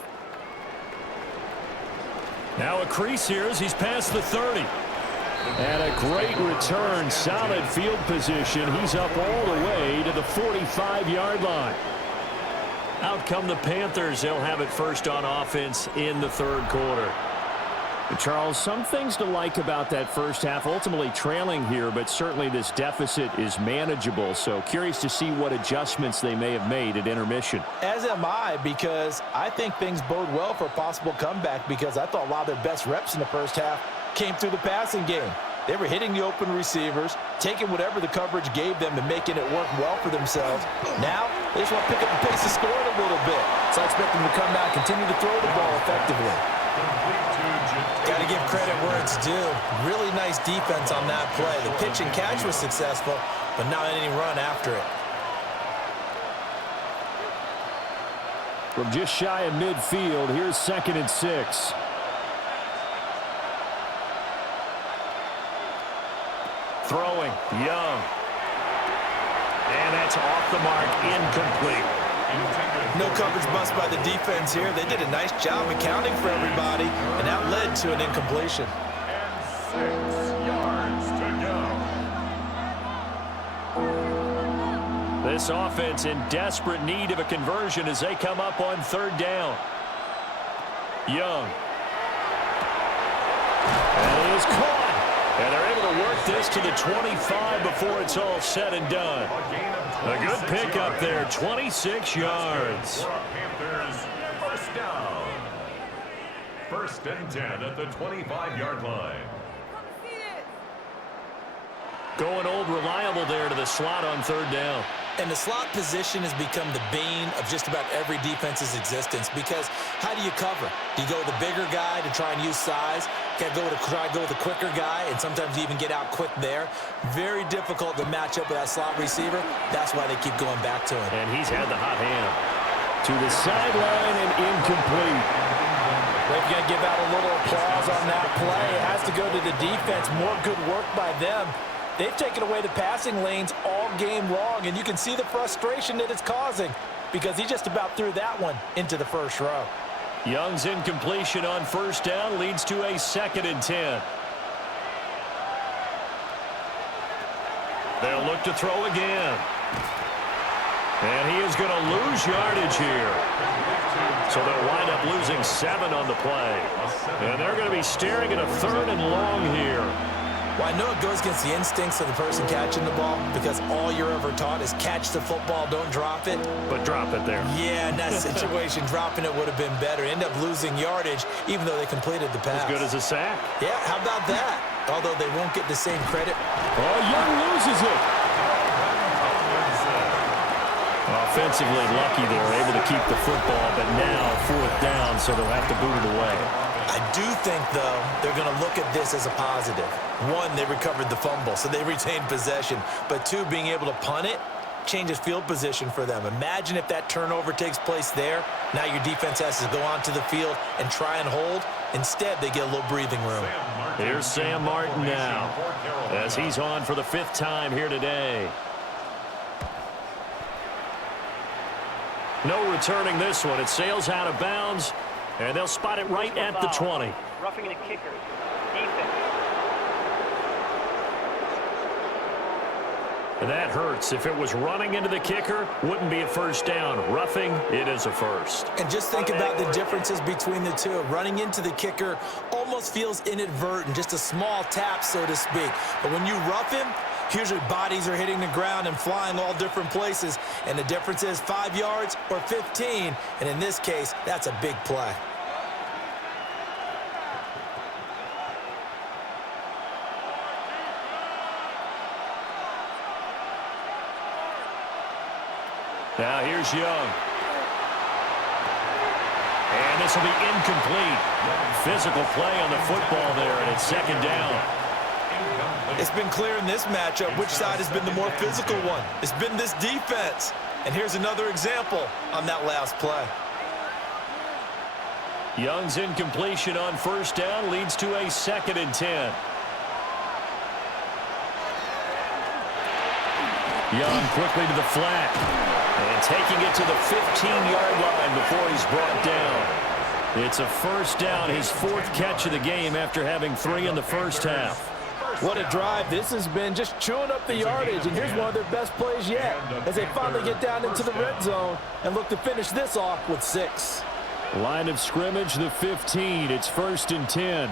Now a crease here as he's past the 30. And a great return, solid field position. He's up all the way to the 45-yard line. Out come the Panthers. They'll have it first on offense in the third quarter. Charles, some things to like about that first half, ultimately trailing here, but certainly this deficit is manageable. So curious to see what adjustments they may have made at intermission. As am I, because I think things bode well for a possible comeback, because I thought a lot of their best reps in the first half came through the passing game. They were hitting the open receivers, taking whatever the coverage gave them and making it work well for themselves. Now, they just want to pick up the pace of scoring a little bit. So I expect them to come out and continue to throw the ball effectively. Got to give credit where it's due. Really nice defense on that play. The pitch and catch was successful, but not any run after it. From just shy of midfield, here's 2nd and 6. Throwing, Young. And that's off the mark, incomplete. No coverage bust by the defense here. They did a nice job accounting for everybody, and that led to an incompletion. And 6 yards to go. This offense in desperate need of a conversion as they come up on 3rd down. Young. And he is caught. And they're able to work this to the 25 before it's all said and done. A good pickup there, 26 yards. Panthers first down. 1st and 10 at the 25-yard line. Going old reliable there to the slot on 3rd down. And the slot position has become the bane of just about every defense's existence, because how do you cover? Do you go with a bigger guy to try and use size? Got to try to go with a quicker guy, and sometimes you even get out quick there. Very difficult to match up with that slot receiver. That's why they keep going back to him. And he's had the hot hand. To the sideline and incomplete. They've got to give out a little applause on that play. It has to go to the defense. More good work by them. They've taken away the passing lanes all game long, and you can see the frustration that it's causing, because he just about threw that one into the first row. Young's incompletion on 1st down leads to a 2nd and 10. They'll look to throw again. And he is going to lose yardage here. So they'll wind up losing 7 on the play. And they're going to be staring at a 3rd and long here. Well, I know it goes against the instincts of the person catching the ball, because all you're ever taught is catch the football, don't drop it. But drop it there. Yeah, in that situation, dropping it would have been better. End up losing yardage, even though they completed the pass. As good as a sack. Yeah, how about that? Although they won't get the same credit. Oh, Young loses it. Offensively lucky they're able to keep the football, but now 4th down, so they'll have to boot it away. I do think, though, they're going to look at this as a positive. 1, they recovered the fumble, so they retained possession. But 2, being able to punt it changes field position for them. Imagine if that turnover takes place there. Now your defense has to go onto the field and try and hold. Instead, they get a little breathing room. Here's Sam Martin now, as he's on for the 5th time here today. No returning this one. It sails out of bounds, and they'll spot it right at the 20. Roughing the kicker. Defense. That hurts. If it was running into the kicker, wouldn't be a first down. Roughing, it is a first. And just think about the differences between the two. Running into the kicker almost feels inadvertent, just a small tap, so to speak. But when you rough him, usually bodies are hitting the ground and flying all different places. And the difference is 5 yards or 15. And in this case, that's a big play. Now here's Young. And this will be incomplete. Physical play on the football there, and it's 2nd down. It's been clear in this matchup which side has been the more physical one. It's been this defense. And here's another example on that last play. Young's incompletion on 1st down leads to a 2nd and 10. Young quickly to the flat. And taking it to the 15-yard line before he's brought down. It's a 1st down, his 4th catch of the game after having 3 in the first half. What a drive. This has been just chewing up the yardage, and here's one of their best plays yet as they finally get down into the red zone and look to finish this off with 6. Line of scrimmage, the 15. It's 1st and 10.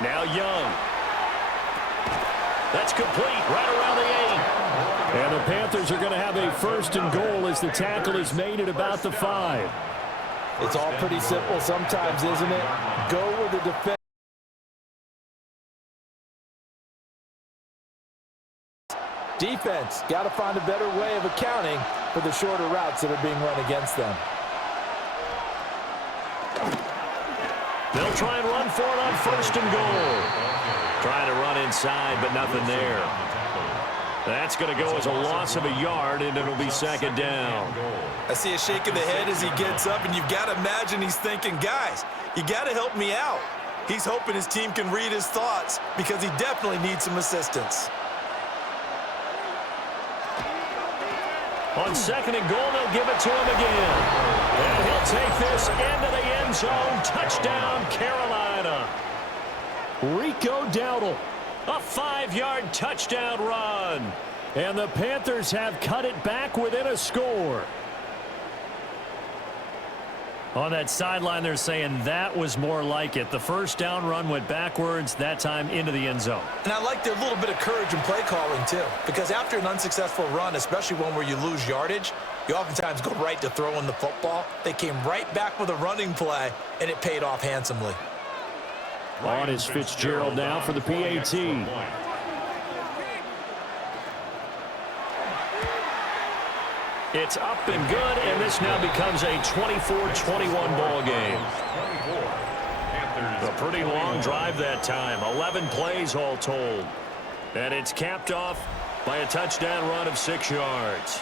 Now Young. That's complete right around the 8. And the Panthers are going to have a 1st and goal as the tackle is made at about the 5. It's all pretty simple sometimes, isn't it? Go with the defense. Defense got to find a better way of accounting for the shorter routes that are being run against them. They'll try and run for it on 1st and goal. Trying to run inside, but nothing there. That's going to go as a loss of a yard, and it'll be 2nd down. I see a shake of the head as he gets up, and you've got to imagine he's thinking, guys, you got to help me out. He's hoping his team can read his thoughts because he definitely needs some assistance. On 2nd and goal, they'll give it to him again. And he'll take this into the end zone. Touchdown, Carolina. Rico Dowdle, a 5-yard touchdown run. And the Panthers have cut it back within a score. On that sideline, they're saying that was more like it. The 1st down run went backwards, that time into the end zone. And I like their little bit of courage in play calling, too. Because after an unsuccessful run, especially one where you lose yardage, you oftentimes go right to throwing the football. They came right back with a running play, and it paid off handsomely. On is Fitzgerald now for the PAT. It's up and good, and this now becomes a 24-21 ball game. A pretty long drive that time, 11 plays all told. And it's capped off by a touchdown run of 6 yards.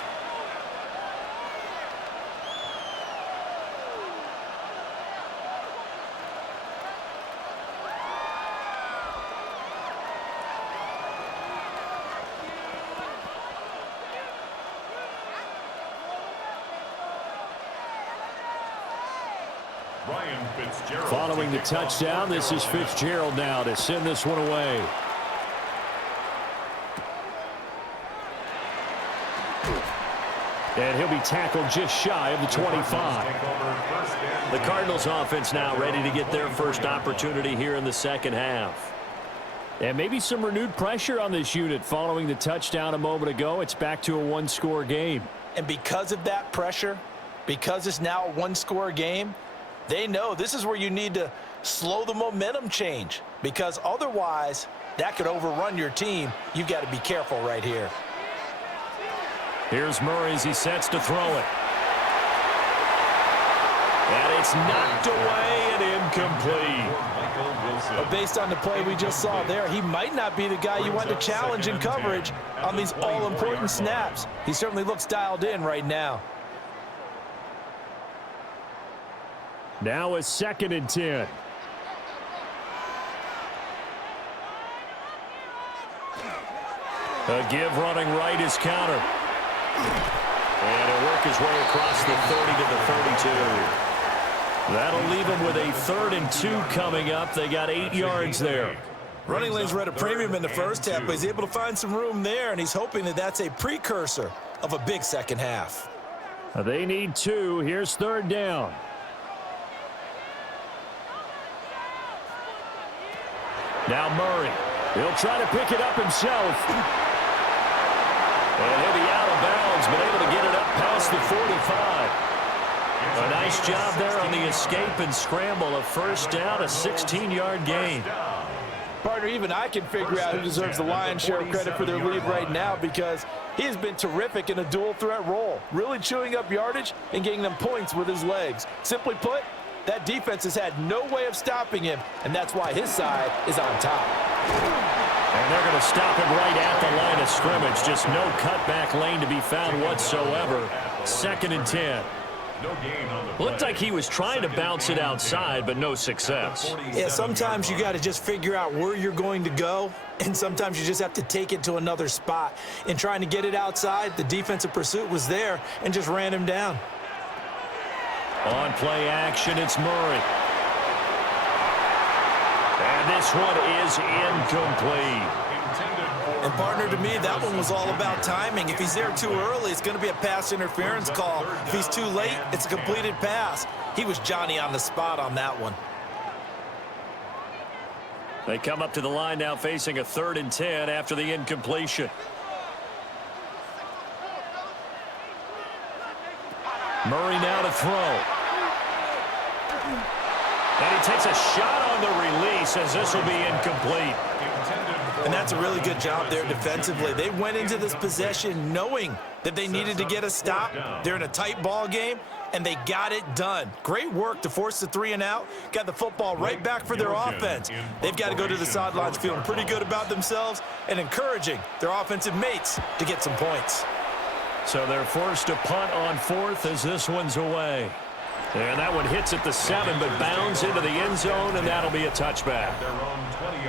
Following the touchdown, this is Fitzgerald now to send this one away. And he'll be tackled just shy of the 25. The Cardinals offense now ready to get their first opportunity here in the 2nd half. And maybe some renewed pressure on this unit following the touchdown a moment ago. It's back to a 1-score game. And because of that pressure, because it's now a 1-score game, they know this is where you need to slow the momentum change, because otherwise that could overrun your team. You've got to be careful right here. Here's Murray as he sets to throw it. And it's knocked away and incomplete. But based on the play we just saw there, he might not be the guy you want to challenge in coverage on these all-important snaps. He certainly looks dialed in right now. Now a 2nd and 10. A give running right is counter. And he'll work his way across the 30 to the 32. That'll leave him with a 3rd and 2 coming up. They got 8 yards there. Running lanes were at a premium in the first half, but he's able to find some room there, and he's hoping that that's a precursor of a big second half. They need 2. Here's 3rd down. Now Murray. He'll try to pick it up himself. And he'll be out of bounds, but able to get it up past the 45. A nice job there on the escape and scramble. A 1st down, a 16-yard gain. Partner, even I can figure out who deserves the lion's share of credit for their lead right now, because he has been terrific in a dual threat role, really chewing up yardage and getting them points with his legs. Simply put, that defense has had no way of stopping him, and that's why his side is on top. And they're going to stop him right at the line of scrimmage. Just no cutback lane to be found whatsoever. 2nd and 10. Looked like he was trying to bounce it outside, but no success. Yeah, sometimes you got to just figure out where you're going to go, and sometimes you just have to take it to another spot. In trying to get it outside, the defensive pursuit was there and just ran him down. On play action, it's Murray. And this one is incomplete. And partner, to me, that one was all about timing. If he's there too early, it's going to be a pass interference call. If he's too late, it's a completed pass. He was Johnny on the spot on that one. They come up to the line now facing a 3rd and 10 after the incompletion. Murray now to throw. And he takes a shot on the release as this will be incomplete. And that's a really good job there defensively. They went into this possession knowing that they needed to get a stop. They're in a tight ball game, and they got it done. Great work to force the 3 and out. Got the football right back for their offense. They've got to go to the sidelines feeling pretty good about themselves and encouraging their offensive mates to get some points. So they're forced to punt on 4th as this one's away. And that one hits at the 7, but bounds into the end zone, and that'll be a touchback.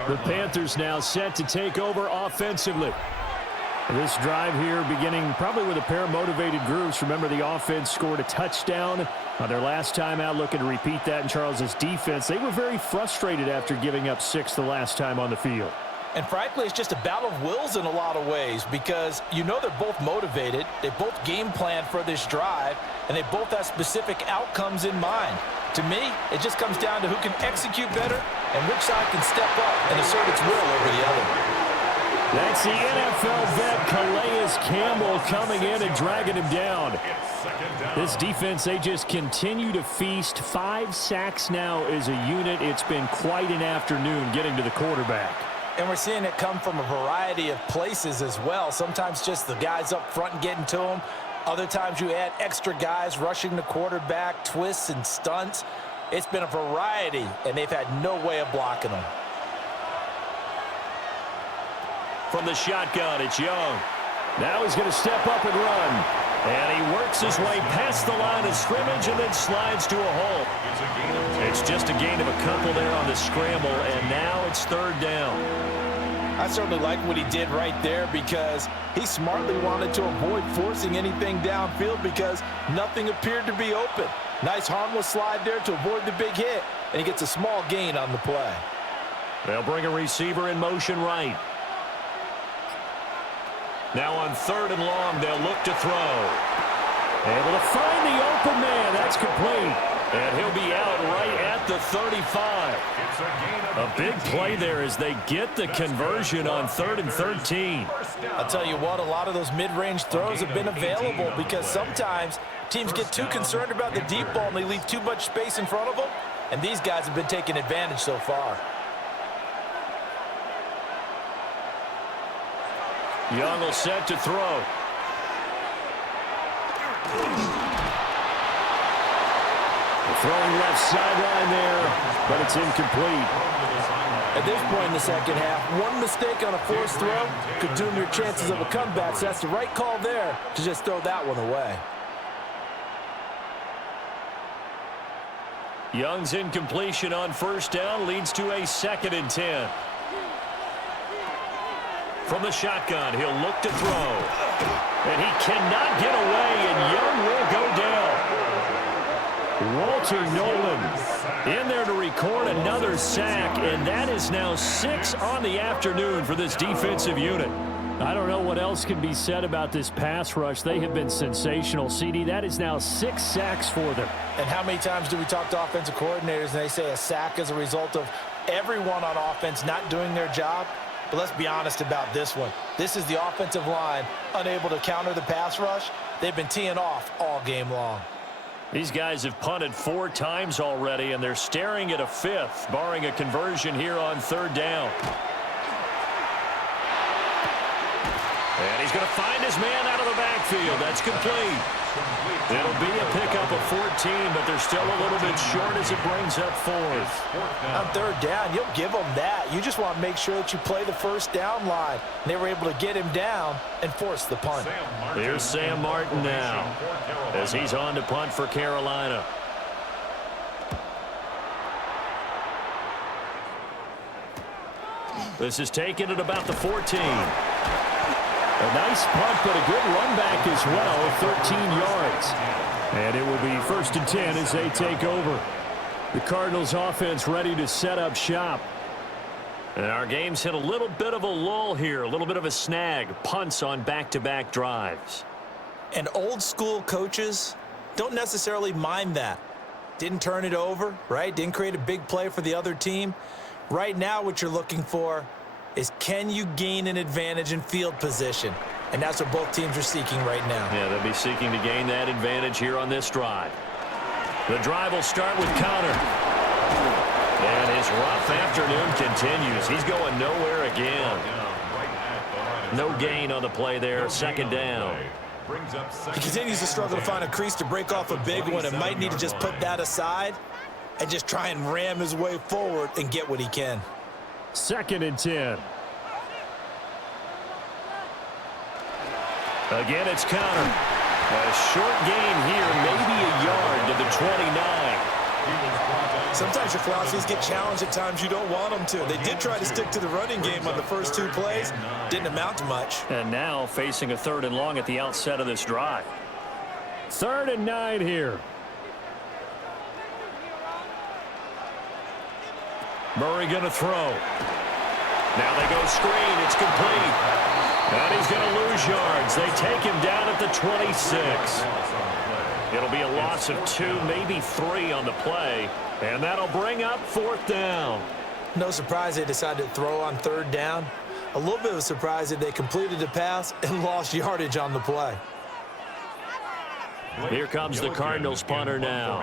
The Panthers now set to take over offensively. This drive here beginning probably with a pair of motivated groups. Remember, the offense scored a touchdown on their last time out, looking to repeat that in Charles's defense. They were very frustrated after giving up 6 the last time on the field. And frankly, it's just a battle of wills in a lot of ways, because you know they're both motivated, they both game plan for this drive, and they both have specific outcomes in mind. To me, it just comes down to who can execute better and which side can step up and assert its will over the other. That's the NFL vet Calais Campbell coming in and dragging him down. This defense, they just continue to feast. 5 sacks now as a unit. It's been quite an afternoon getting to the quarterback. And we're seeing it come from a variety of places as well. Sometimes just the guys up front and getting to them. Other times you add extra guys rushing the quarterback, twists and stunts. It's been a variety, and they've had no way of blocking them. From the shotgun, it's Young. Now he's going to step up and run. And he works his way past the line of scrimmage and then slides to a hole. It's just a gain of a couple there on the scramble, and now it's 3rd down. I certainly like what he did right there, because he smartly wanted to avoid forcing anything downfield because nothing appeared to be open. Nice harmless slide there to avoid the big hit, and he gets a small gain on the play. They'll bring a receiver in motion right. Now on 3rd and long, they'll look to throw. Able to find the open man. That's complete. And he'll be out right at the 35. A big play there as they get the conversion on 3rd and 13. I'll tell you what, a lot of those mid-range throws have been available, because sometimes teams get too concerned about the deep ball and they leave too much space in front of them, and these guys have been taking advantage so far. Young will set to throw. Throwing left sideline there, but it's incomplete. At this point in the second half, one mistake on a forced throw could doom your chances of a comeback, so that's the right call there to just throw that one away. Young's incompletion on first down leads to a 2nd and 10. From the shotgun, he'll look to throw. And he cannot get away, and Young will go down. Walter Nolan in there to record another sack, and that is now 6 on the afternoon for this defensive unit. I don't know what else can be said about this pass rush. They have been sensational, CD. That is now 6 sacks for them. And how many times do we talk to offensive coordinators and they say a sack is a result of everyone on offense not doing their job? But let's be honest about this one. This is the offensive line unable to counter the pass rush. They've been teeing off all game long. These guys have punted 4 times already, and they're staring at a 5th, barring a conversion here on 3rd down. And he's going to find his man out of the backfield. That's complete. It'll be a pickup of 14, but they're still a little bit short as it brings up 4th. On 3rd down, you'll give them that. You just want to make sure that you play the first down line. And they were able to get him down and force the punt. Here's Sam Martin now as he's on to punt for Carolina. This is taken at about the 14. A nice punt, but a good run back as well, 13 yards. And it will be 1st and 10 as they take over. The Cardinals offense ready to set up shop. And our game's hit a little bit of a lull here, a little bit of a snag. Punts on back-to-back drives. And old school coaches don't necessarily mind that. Didn't turn it over, right? Didn't create a big play for the other team. Right now what you're looking for is, can you gain an advantage in field position? And that's what both teams are seeking right now. Yeah, they'll be seeking to gain that advantage here on this drive. The drive will start with Connor. And his rough afternoon continues. He's going nowhere again. No gain on the play there, 2nd down. He continues to struggle to find a crease to break off a big one and might need to just put that aside and just try and ram his way forward and get what he can. 2nd and 10. Again, it's Connor. A short gain here, maybe a yard to the 29. Sometimes your philosophies get challenged at times you don't want them to. They did try to stick to the running game on the first 2 plays. Didn't amount to much. And now facing a 3rd and long at the outset of this drive. 3rd and 9 here. Murray going to throw. Now they go screen. It's complete. And he's going to lose yards. They take him down at the 26. It'll be a loss of 2, maybe 3 on the play. And that'll bring up 4th down. No surprise they decided to throw on 3rd down. A little bit of a surprise that they completed the pass and lost yardage on the play. Here comes the Cardinals punter now,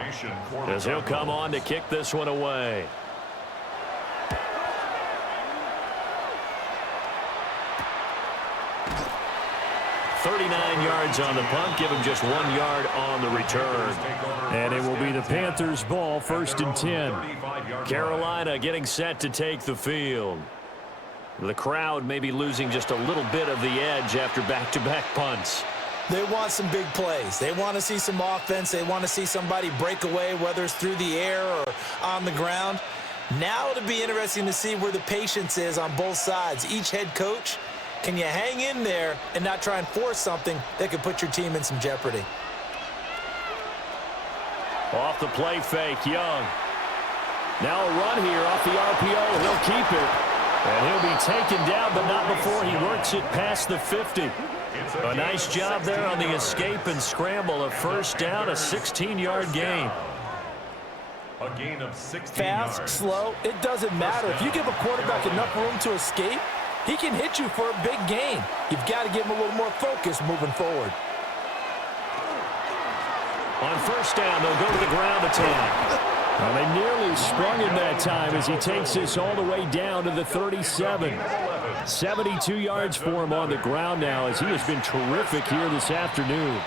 as he'll come on to kick this one away. .39 yards on the punt, give him just 1 yard on the return. And it will be the Panthers' ball, 1st and 10. Carolina getting set to take the field. The crowd may be losing just a little bit of the edge after back-to-back punts. They want some big plays. They want to see some offense. They want to see somebody break away, whether it's through the air or on the ground. Now it'll be interesting to see where the patience is on both sides. Each head coach, can you hang in there and not try and force something that could put your team in some jeopardy? Off the play fake, Young. Now a run here off the RPO. He'll keep it. And he'll be taken down, but not before he works it past the 50. A nice job there on the escape and scramble. A 1st down, a 16-yard gain. A gain of 16 Fast, yards. slow, it doesn't matter. If you give a quarterback enough room to escape, he can hit you for a big gain. You've got to give him a little more focus moving forward. On 1st down, they'll go to the ground attack. Well, they nearly sprung him that time as he takes this all the way down to the 37. 72 yards for him on the ground now as he has been terrific here this afternoon.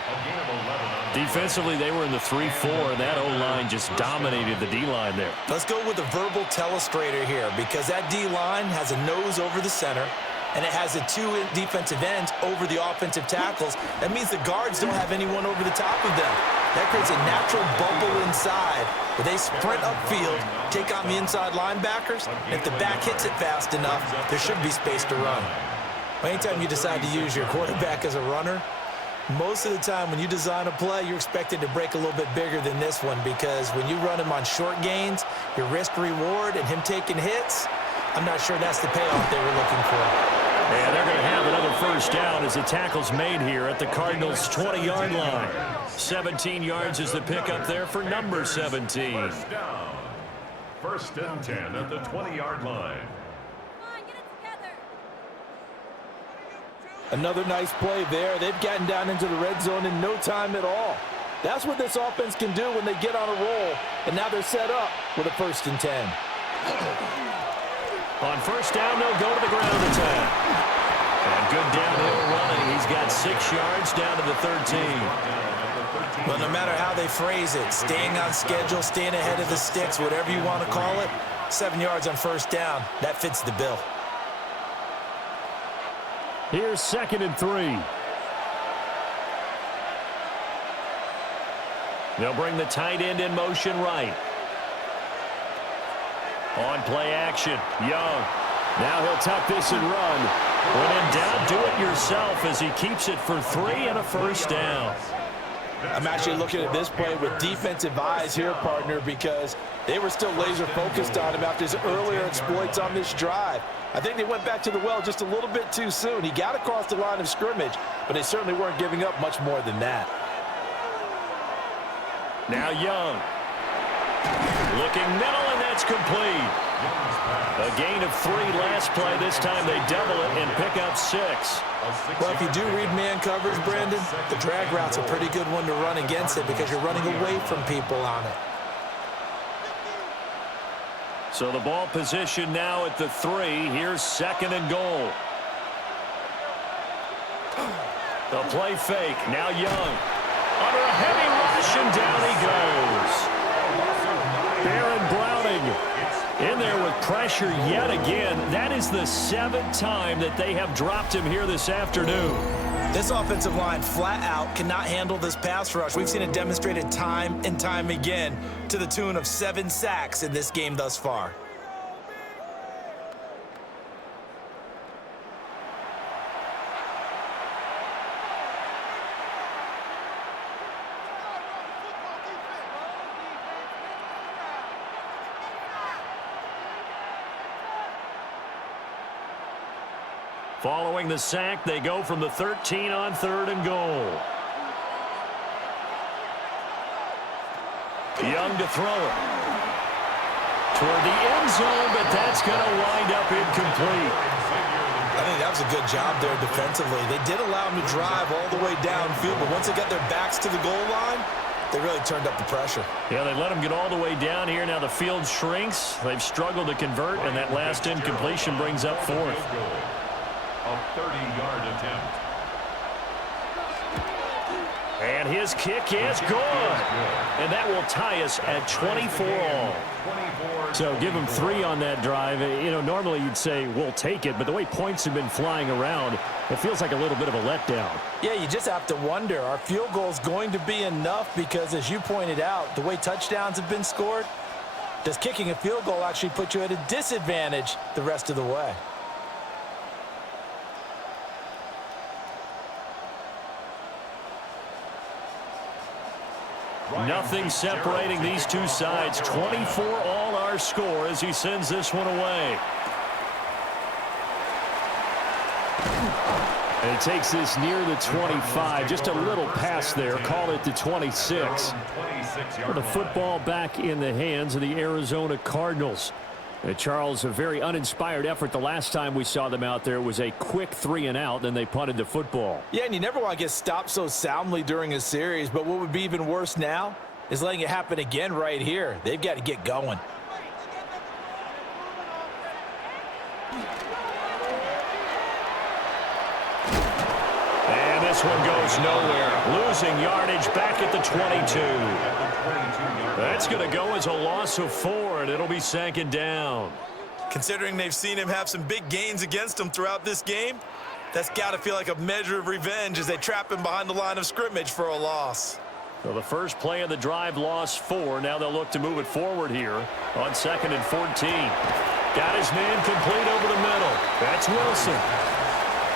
Defensively, they were in the 3-4, and that O-line just dominated the D-line there. Let's go with a verbal telestrator here because that D-line has a nose over the center. and it has the two defensive ends over the offensive tackles. That means the guards don't have anyone over the top of them. That creates a natural bubble inside where they sprint upfield, take on the inside linebackers, and if the back hits it fast enough, there should be space to run. Anytime you decide to use your quarterback as a runner, most of the time when you design a play, you're expected to break a little bit bigger than this one, because when you run him on short gains, your risk-reward and him taking hits, I'm not sure that's the payoff they were looking for. And they're going to have another first down as the tackle's made here at the Cardinals' 20-yard line. 17 yards is the pickup there for number 17. First down. First and 10 at the 20-yard line. Another nice play there. They've gotten down into the red zone in no time at all. That's what this offense can do when they get on a roll. And now they're set up with a 1st and 10. On first down, they'll go to the ground attack. And good downhill running. He's got 6 yards down to the 13. Well, no matter how they phrase it, staying on schedule, staying ahead of the sticks, whatever you want to call it, 7 yards on first down, that fits the bill. Here's 2nd and 3. They'll bring the tight end in motion right. On play action, Young. Now he'll tuck this and run. When in doubt, do it yourself as he keeps it for 3 and a first down. I'm actually looking at this play with defensive eyes here, partner, because they were still laser focused on him after his earlier exploits on this drive. I think they went back to the well just a little bit too soon. He got across the line of scrimmage, but they certainly weren't giving up much more than that. Now Young. Looking middle, and that's complete. A gain of 3 last play. This time they double it and pick up 6. Well, if you do read man coverage, Brandon, the drag route's a pretty good one to run against it because you're running away from people on it. So the ball position now at the 3. Here's 2nd and goal. The play fake. Now Young. Under a heavy rush, and down he goes. Baron Browning in there with pressure yet again. That is the 7th time that they have dropped him here this afternoon. This offensive line flat out cannot handle this pass rush. We've seen it demonstrated time and time again to the tune of 7 sacks in this game thus far. Following the sack, they go from the 13 on 3rd and goal. Young to throw it. Toward the end zone, but that's going to wind up incomplete. I think that was a good job there defensively. They did allow him to drive all the way downfield, but once they got their backs to the goal line, they really turned up the pressure. Yeah, they let him get all the way down here. Now the field shrinks. They've struggled to convert, and that last incompletion brings up 4th. A 30-yard attempt. And his kick is good. And that will tie us at 24 all. So give him 3 on that drive. You know, normally you'd say, we'll take it. But the way points have been flying around, it feels like a little bit of a letdown. Yeah, you just have to wonder, are field goals going to be enough? Because as you pointed out, the way touchdowns have been scored, does kicking a field goal actually put you at a disadvantage the rest of the way? Nothing separating these two sides. 24 all our score as he sends this one away. And it takes this near the 25. Just a little pass there. Call it the 26. Put the football back in the hands of the Arizona Cardinals. And Charles, a very uninspired effort the last time we saw them out there. It was a quick 3 and out, then they punted the football. Yeah, and you never want to get stopped so soundly during a series, but what would be even worse now is letting it happen again right here. They've got to get going. And this one goes nowhere. Losing yardage back at the 22. That's going to go as a loss of 4, and it'll be 2nd down. Considering they've seen him have some big gains against them throughout this game, that's got to feel like a measure of revenge as they trap him behind the line of scrimmage for a loss. So the first play of the drive lost 4. Now they'll look to move it forward here on 2nd and 14. Got his man complete over the middle. That's Wilson.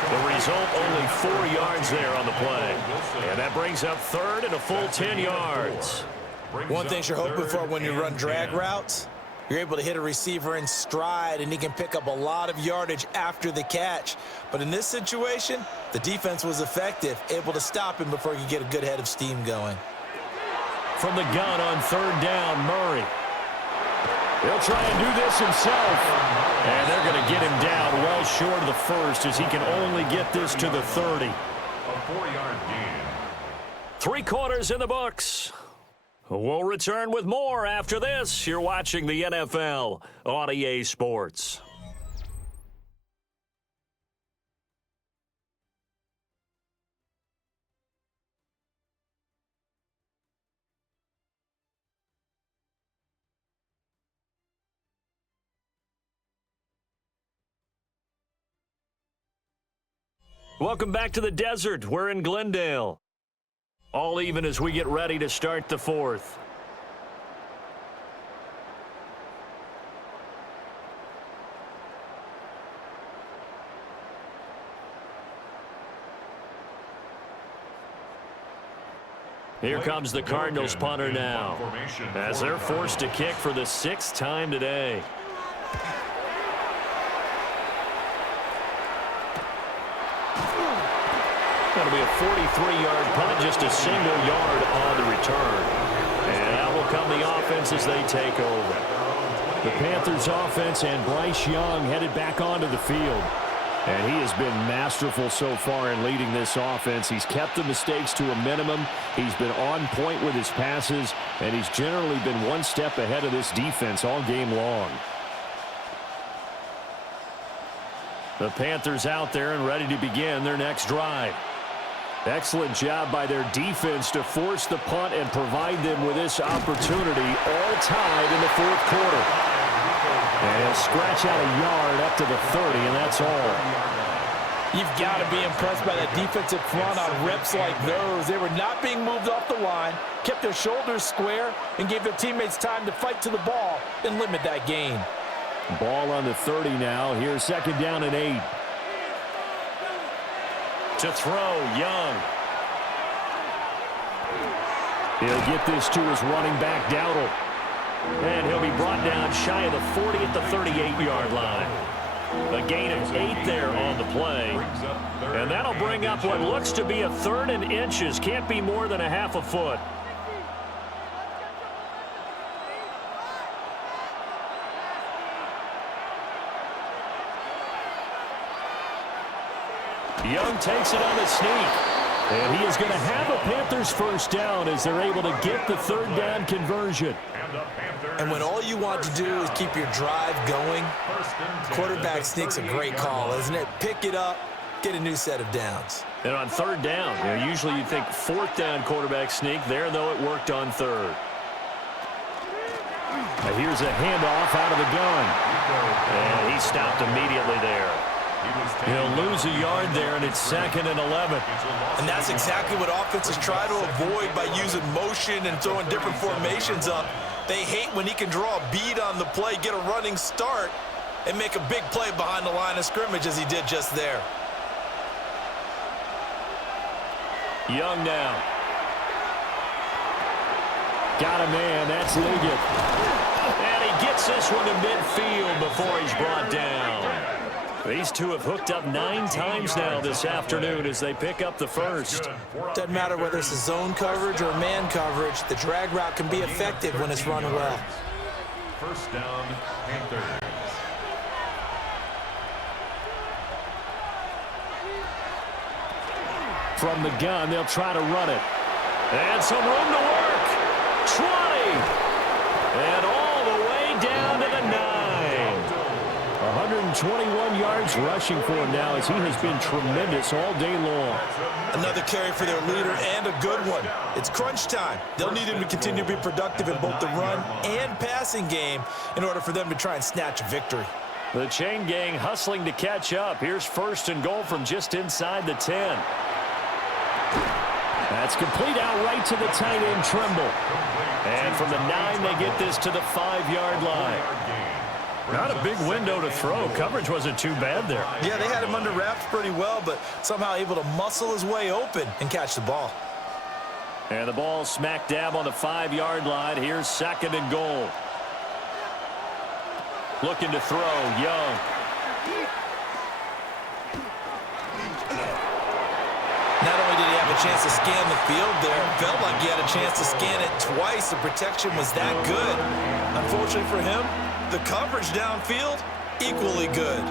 The result, only 4 yards there on the play. And that brings up 3rd and a full 10 yards. One thing you're hoping for when you run drag routes, you're able to hit a receiver in stride, and he can pick up a lot of yardage after the catch. But in this situation, the defense was effective, able to stop him before he could get a good head of steam going. From the gun on 3rd down, Murray. He'll try and do this himself. And they're going to get him down well short of the first as he can only get this to the 30. A 4-yard gain. 3 quarters in the books. We'll return with more after this. You're watching the NFL on EA Sports. Welcome back to the desert. We're in Glendale. All even as we get ready to start the 4th. Here comes the Cardinals punter now, as they're forced to kick for the 6th time today. That'll be a 43-yard punt, just a single yard on the return. And out will come the offense as they take over. The Panthers offense and Bryce Young headed back onto the field. And he has been masterful so far in leading this offense. He's kept the mistakes to a minimum. He's been on point with his passes, and he's generally been one step ahead of this defense all game long. The Panthers out there and ready to begin their next drive. Excellent job by their defense to force the punt and provide them with this opportunity, all tied in the 4th quarter. And he'll scratch out a yard up to the 30, and that's all. You've got to be impressed by that defensive front on reps like those. They were not being moved off the line, kept their shoulders square, and gave their teammates time to fight to the ball and limit that gain. Ball on the 30 now. Here's 2nd down and 8. To throw, Young. He'll get this to his running back, Dowdle. And he'll be brought down shy of the 40 at the 38-yard line. A gain of 8 there on the play. And that'll bring up what looks to be a 3rd and inches. Can't be more than a half a foot. Young takes it on the sneak. And he is going to have a Panthers first down as they're able to get the 3rd down conversion. And when all you want to do is keep your drive going, quarterback sneak's a great call, isn't it? Pick it up, get a new set of downs. And on 3rd down, usually you think 4th down quarterback sneak. There, though, it worked on 3rd. Now here's a handoff out of the gun. And he stopped immediately there. He'll lose a yard there, and it's 2nd and 11. And that's exactly what offenses try to avoid by using motion and throwing different formations up. They hate when he can draw a bead on the play, get a running start, and make a big play behind the line of scrimmage as he did just there. Young now. Got a man. That's Liggett. And he gets this one to midfield before he's brought down. These two have hooked up 9 times now this afternoon as they pick up the first. Doesn't matter whether it's a zone coverage or man coverage, the drag route can be effective when it's run well. First down, Panthers. From the gun, they'll try to run it. And some room to work. 20. And all the way down to the 9. 121 yards rushing for him now as he has been tremendous all day long. Another carry for their leader and a good one. It's crunch time. They'll need him to continue to be productive in both the run and passing game in order for them to try and snatch a victory. The chain gang hustling to catch up. Here's 1st and goal from just inside the 10. That's complete out right to the tight end, Trimble. And from the 9, they get this to the 5-yard line. Not a big window to throw. Coverage wasn't too bad there. Yeah, they had him under wraps pretty well, but somehow able to muscle his way open and catch the ball. And the ball smack dab on the 5-yard line. Here's 2nd and goal. Looking to throw, Young. Not only did he have a chance to scan the field there, it felt like he had a chance to scan it twice. The protection was that good. Unfortunately for him, the coverage downfield, equally good.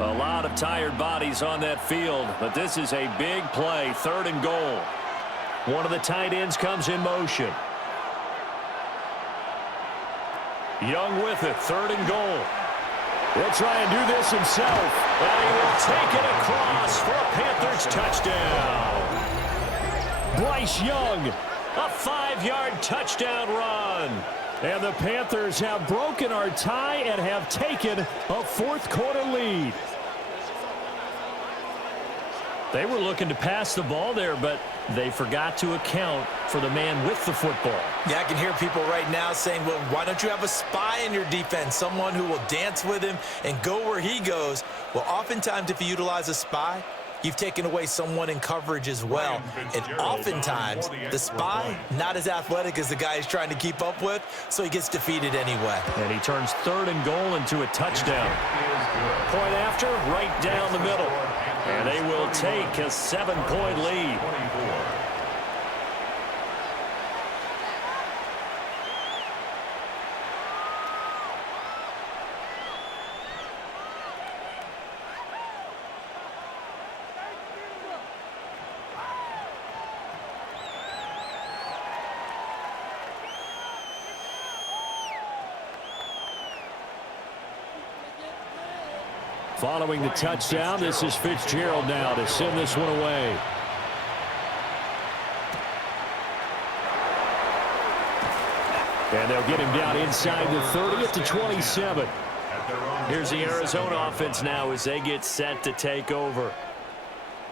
A lot of tired bodies on that field, but this is a big play, 3rd and goal. One of the tight ends comes in motion. Young with it, 3rd and goal. He'll try and do this himself, and he will take it across for a Panthers touchdown. Bryce Young, a 5-yard touchdown run. And the Panthers have broken our tie and have taken a 4th quarter lead. They were looking to pass the ball there, but they forgot to account for the man with the football. Yeah, I can hear people right now saying, well, why don't you have a spy in your defense, someone who will dance with him and go where he goes? Well, oftentimes if you utilize a spy, you've taken away someone in coverage as well. And oftentimes, the spy, not as athletic as the guy he's trying to keep up with, so he gets defeated anyway. And he turns 3rd and goal into a touchdown. Point after, right down the middle. And they will take a 7-point lead. Following the touchdown, this is Fitzgerald now to send this one away. And they'll get him down inside the 30 at the 27. Here's the Arizona offense now as they get set to take over.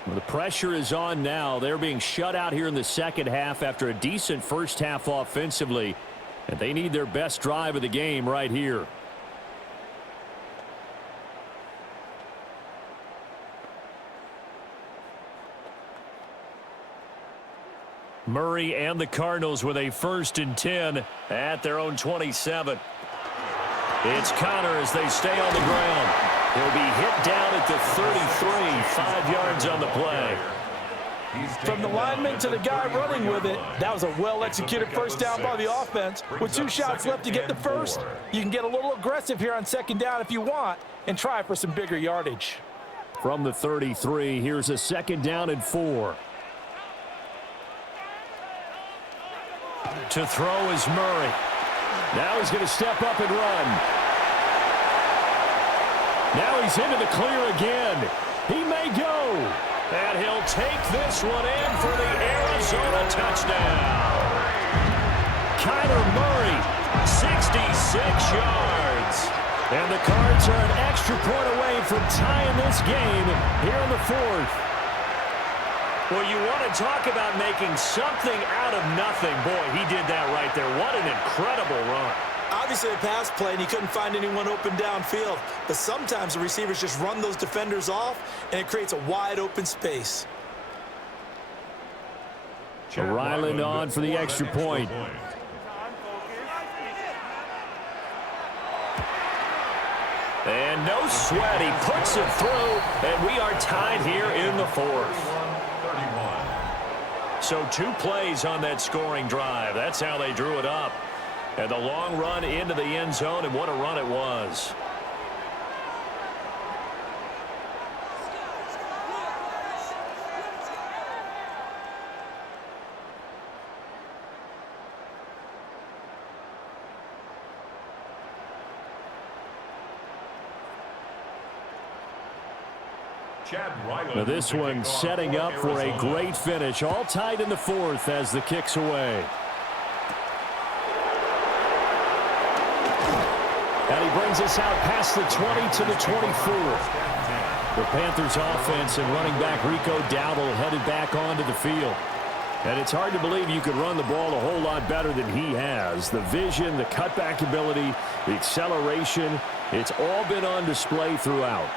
Well, the pressure is on now. They're being shut out here in the 2nd half after a decent 1st half offensively. And they need their best drive of the game right here. Murray and the Cardinals with a 1st and 10 at their own 27. It's Connor as they stay on the ground. He'll be hit down at the 33, 5 yards on the play. From the lineman to the guy running with it, that was a well-executed 1st down by the offense. With 2 shots left to get the 1st, you can get a little aggressive here on 2nd down if you want and try for some bigger yardage. From the 33, here's a 2nd down and 4. To throw is Murray. Now he's going to step up and run. Now he's into the clear again. He may go. And he'll take this one in for the Arizona touchdown. Kyler Murray, 66 yards. And the Cards are an extra point away from tying this game here in the 4th. Well, you want to talk about making something out of nothing. Boy, he did that right there. What an incredible run. Obviously a pass play, and he couldn't find anyone open downfield. But sometimes the receivers just run those defenders off, and it creates a wide open space. Ryland on for the extra point. And no sweat. He puts it through, and we are tied here in the 4th. So 2 plays on that scoring drive. That's how they drew it up. And the long run into the end zone, and what a run it was. Now this one setting up for a great finish. All tied in the 4th as the kick's away. sends us out past the 20 to the 24. The Panthers offense and running back Rico Dowdle headed back onto the field. And it's hard to believe you could run the ball a whole lot better than he has. The vision, the cutback ability, the acceleration, it's all been on display throughout.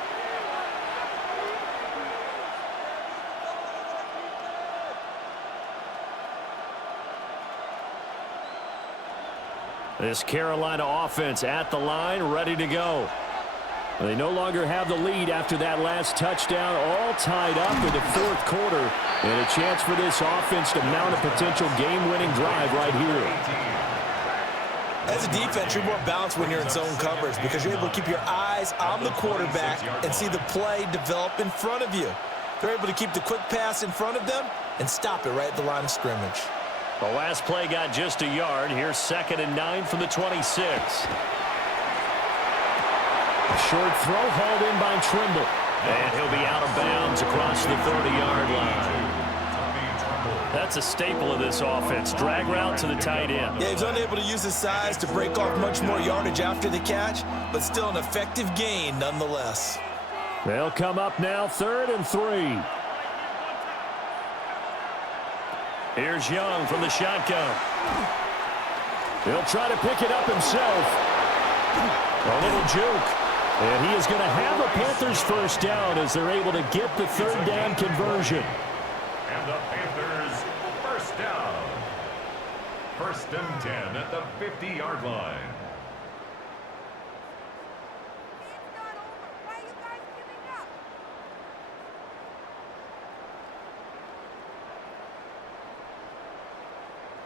This Carolina offense at the line, ready to go. They no longer have the lead after that last touchdown, all tied up in the fourth quarter, and a chance for this offense to mount a potential game-winning drive right here. As a defense, you're more balanced when you're in zone coverage because you're able to keep your eyes on the quarterback and see the play develop in front of you. They're able to keep the quick pass in front of them and stop it right at the line of scrimmage. The last play got just a yard. Here's 2nd and 9 from the 26. A short throw hauled in by Trimble. And he'll be out of bounds across the 30-yard line. That's a staple of this offense. Drag route to the tight end. Yeah, he's unable to use his size to break off much more yardage after the catch, but still an effective gain nonetheless. They'll come up now 3rd and 3. Here's Young from the shotgun. He'll try to pick it up himself. A little juke. And he is going to have a Panthers first down as they're able to get the 3rd down conversion. And the Panthers first down. 1st and 10 at the 50-yard line.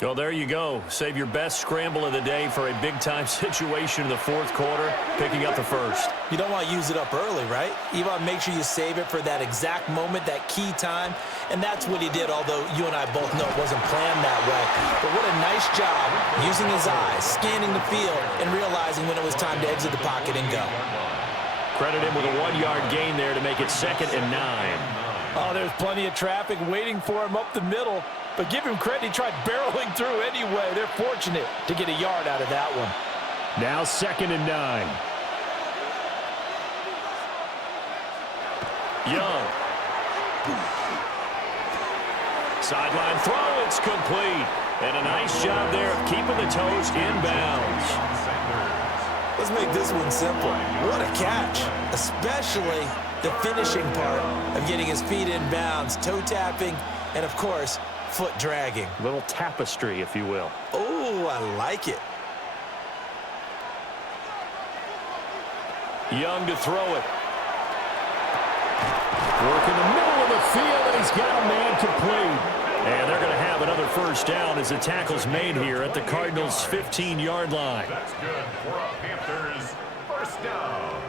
Well, there you go. Save your best scramble of the day for a big-time situation in the 4th quarter, picking up the first. You don't want to use it up early, right? You want to make sure you save it for that exact moment, that key time, and that's what he did, although you and I both know it wasn't planned that way. But what a nice job using his eyes, scanning the field, and realizing when it was time to exit the pocket and go. Credit him with a 1-yard gain there to make it 2nd and 9. Oh, there's plenty of traffic waiting for him up the middle. But give him credit, he tried barreling through anyway. They're fortunate to get a yard out of that one. Now 2nd and 9. Young. Sideline throw, it's complete. And a nice job there of keeping the toes inbounds. Let's make this one simple. What a catch, especially the finishing part of getting his feet in bounds, toe tapping, and of course, foot dragging. A little tapestry, if you will. Oh, I like it. Young to throw it. Work in the middle of the field, and he's got a man complete. And they're going to have another first down as the tackle's made here at the Cardinals' 15-yard line. That's good for a Panthers first down.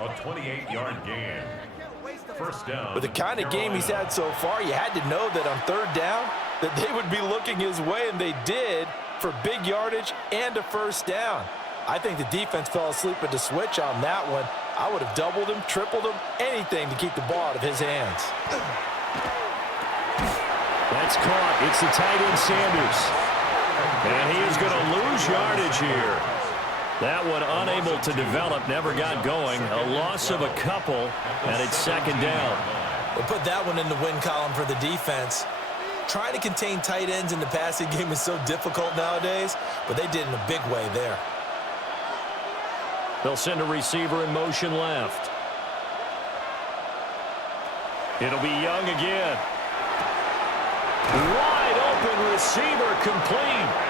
A 28-yard gain. First down. With the kind of game he's had so far, you had to know that on 3rd down that they would be looking his way, and they did, for big yardage and a first down. I think the defense fell asleep at the switch on that one. I would have doubled him, tripled him, anything to keep the ball out of his hands. That's caught. It's the tight end Sanders. And he is going to lose yardage here. That one unable to develop, never got going. A loss of a couple, and it's 2nd down. We'll put that one in the win column for the defense. Trying to contain tight ends in the passing game is so difficult nowadays, but they did in a big way there. They'll send a receiver in motion left. It'll be Young again. Wide open receiver complete.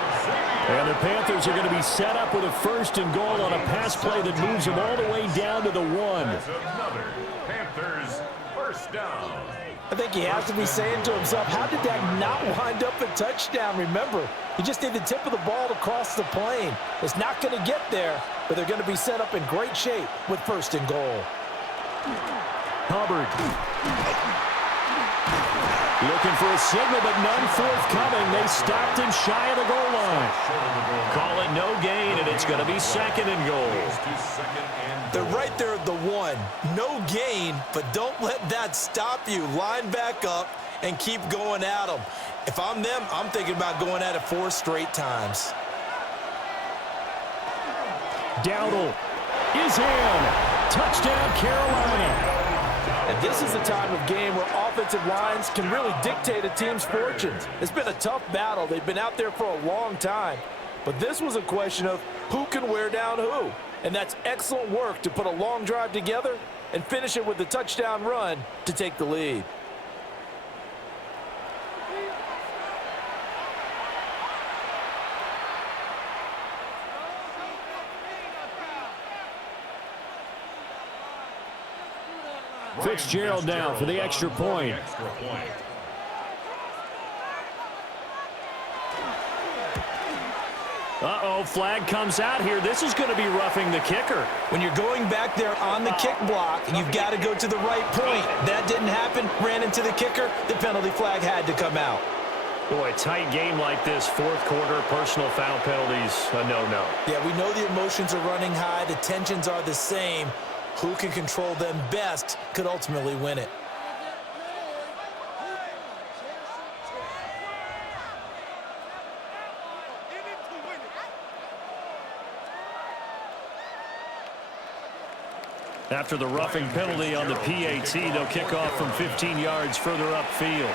And the Panthers are going to be set up with a 1st and goal on a pass play that moves them all the way down to the 1. Another Panthers first down. I think he has to be saying to himself, how did that not wind up a touchdown? Remember, he just need the tip of the ball to cross the plane. It's not going to get there, but they're going to be set up in great shape with 1st and goal. Hubbard. Looking for a signal, but none forthcoming. They stopped him shy of the goal line. Call it no gain, and it's going to be 2nd and goal. They're right there at the 1. No gain, but don't let that stop you. Line back up and keep going at them. If I'm them, I'm thinking about going at it 4 straight times. Dowdle is in. Touchdown, Carolina. And this is the time of game where offensive lines can really dictate a team's fortunes. It's been a tough battle. They've been out there for a long time. But this was a question of who can wear down who. And that's excellent work to put a long drive together and finish it with a touchdown run to take the lead. Fitzgerald now for the extra point. Uh-oh, flag comes out here. This is going to be roughing the kicker. When you're going back there on the kick block, you've got to go to the right point. That didn't happen. Ran into the kicker. The penalty flag had to come out. Boy, a tight game like this, fourth quarter, personal foul penalties, a no-no. Yeah, we know the emotions are running high. The tensions are the same. Who can control them best could ultimately win it. After the roughing penalty on the PAT, they'll kick off from 15 yards further upfield.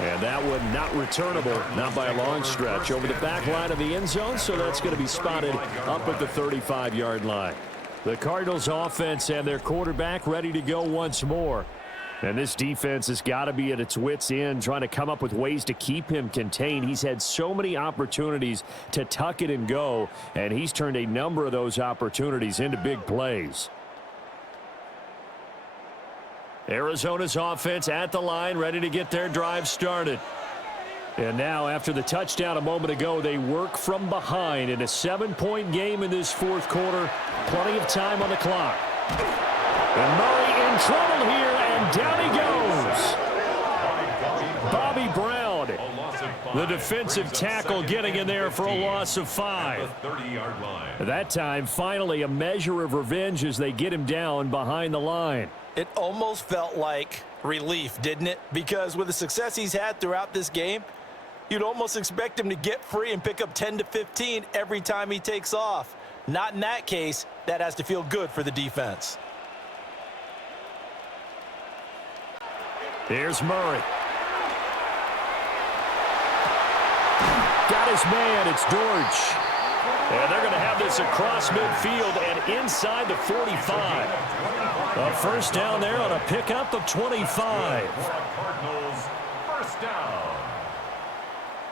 And that one not returnable, not by a long stretch, over the back line of the end zone, so that's going to be spotted up at the 35-yard line. The Cardinals offense and their quarterback ready to go once more. And this defense has got to be at its wits' end, trying to come up with ways to keep him contained. He's had so many opportunities to tuck it and go, and he's turned a number of those opportunities into big plays. Arizona's offense at the line, ready to get their drive started. And now, after the touchdown a moment ago, they work from behind in a 7-point game in this fourth quarter. Plenty of time on the clock. And Murray in trouble here, and down he goes. Bobby Brown, the defensive tackle, getting in there for a loss of 5. That time, finally, a measure of revenge as they get him down behind the line. It almost felt like relief, didn't it? Because with the success he's had throughout this game, you'd almost expect him to get free and pick up 10 to 15 every time he takes off. Not in that case. That has to feel good for the defense. Here's Murray. Got his man. It's Dortch. And they're going to have this across midfield and inside the 45. A first down there on a pickup of 25. Cardinals, first down.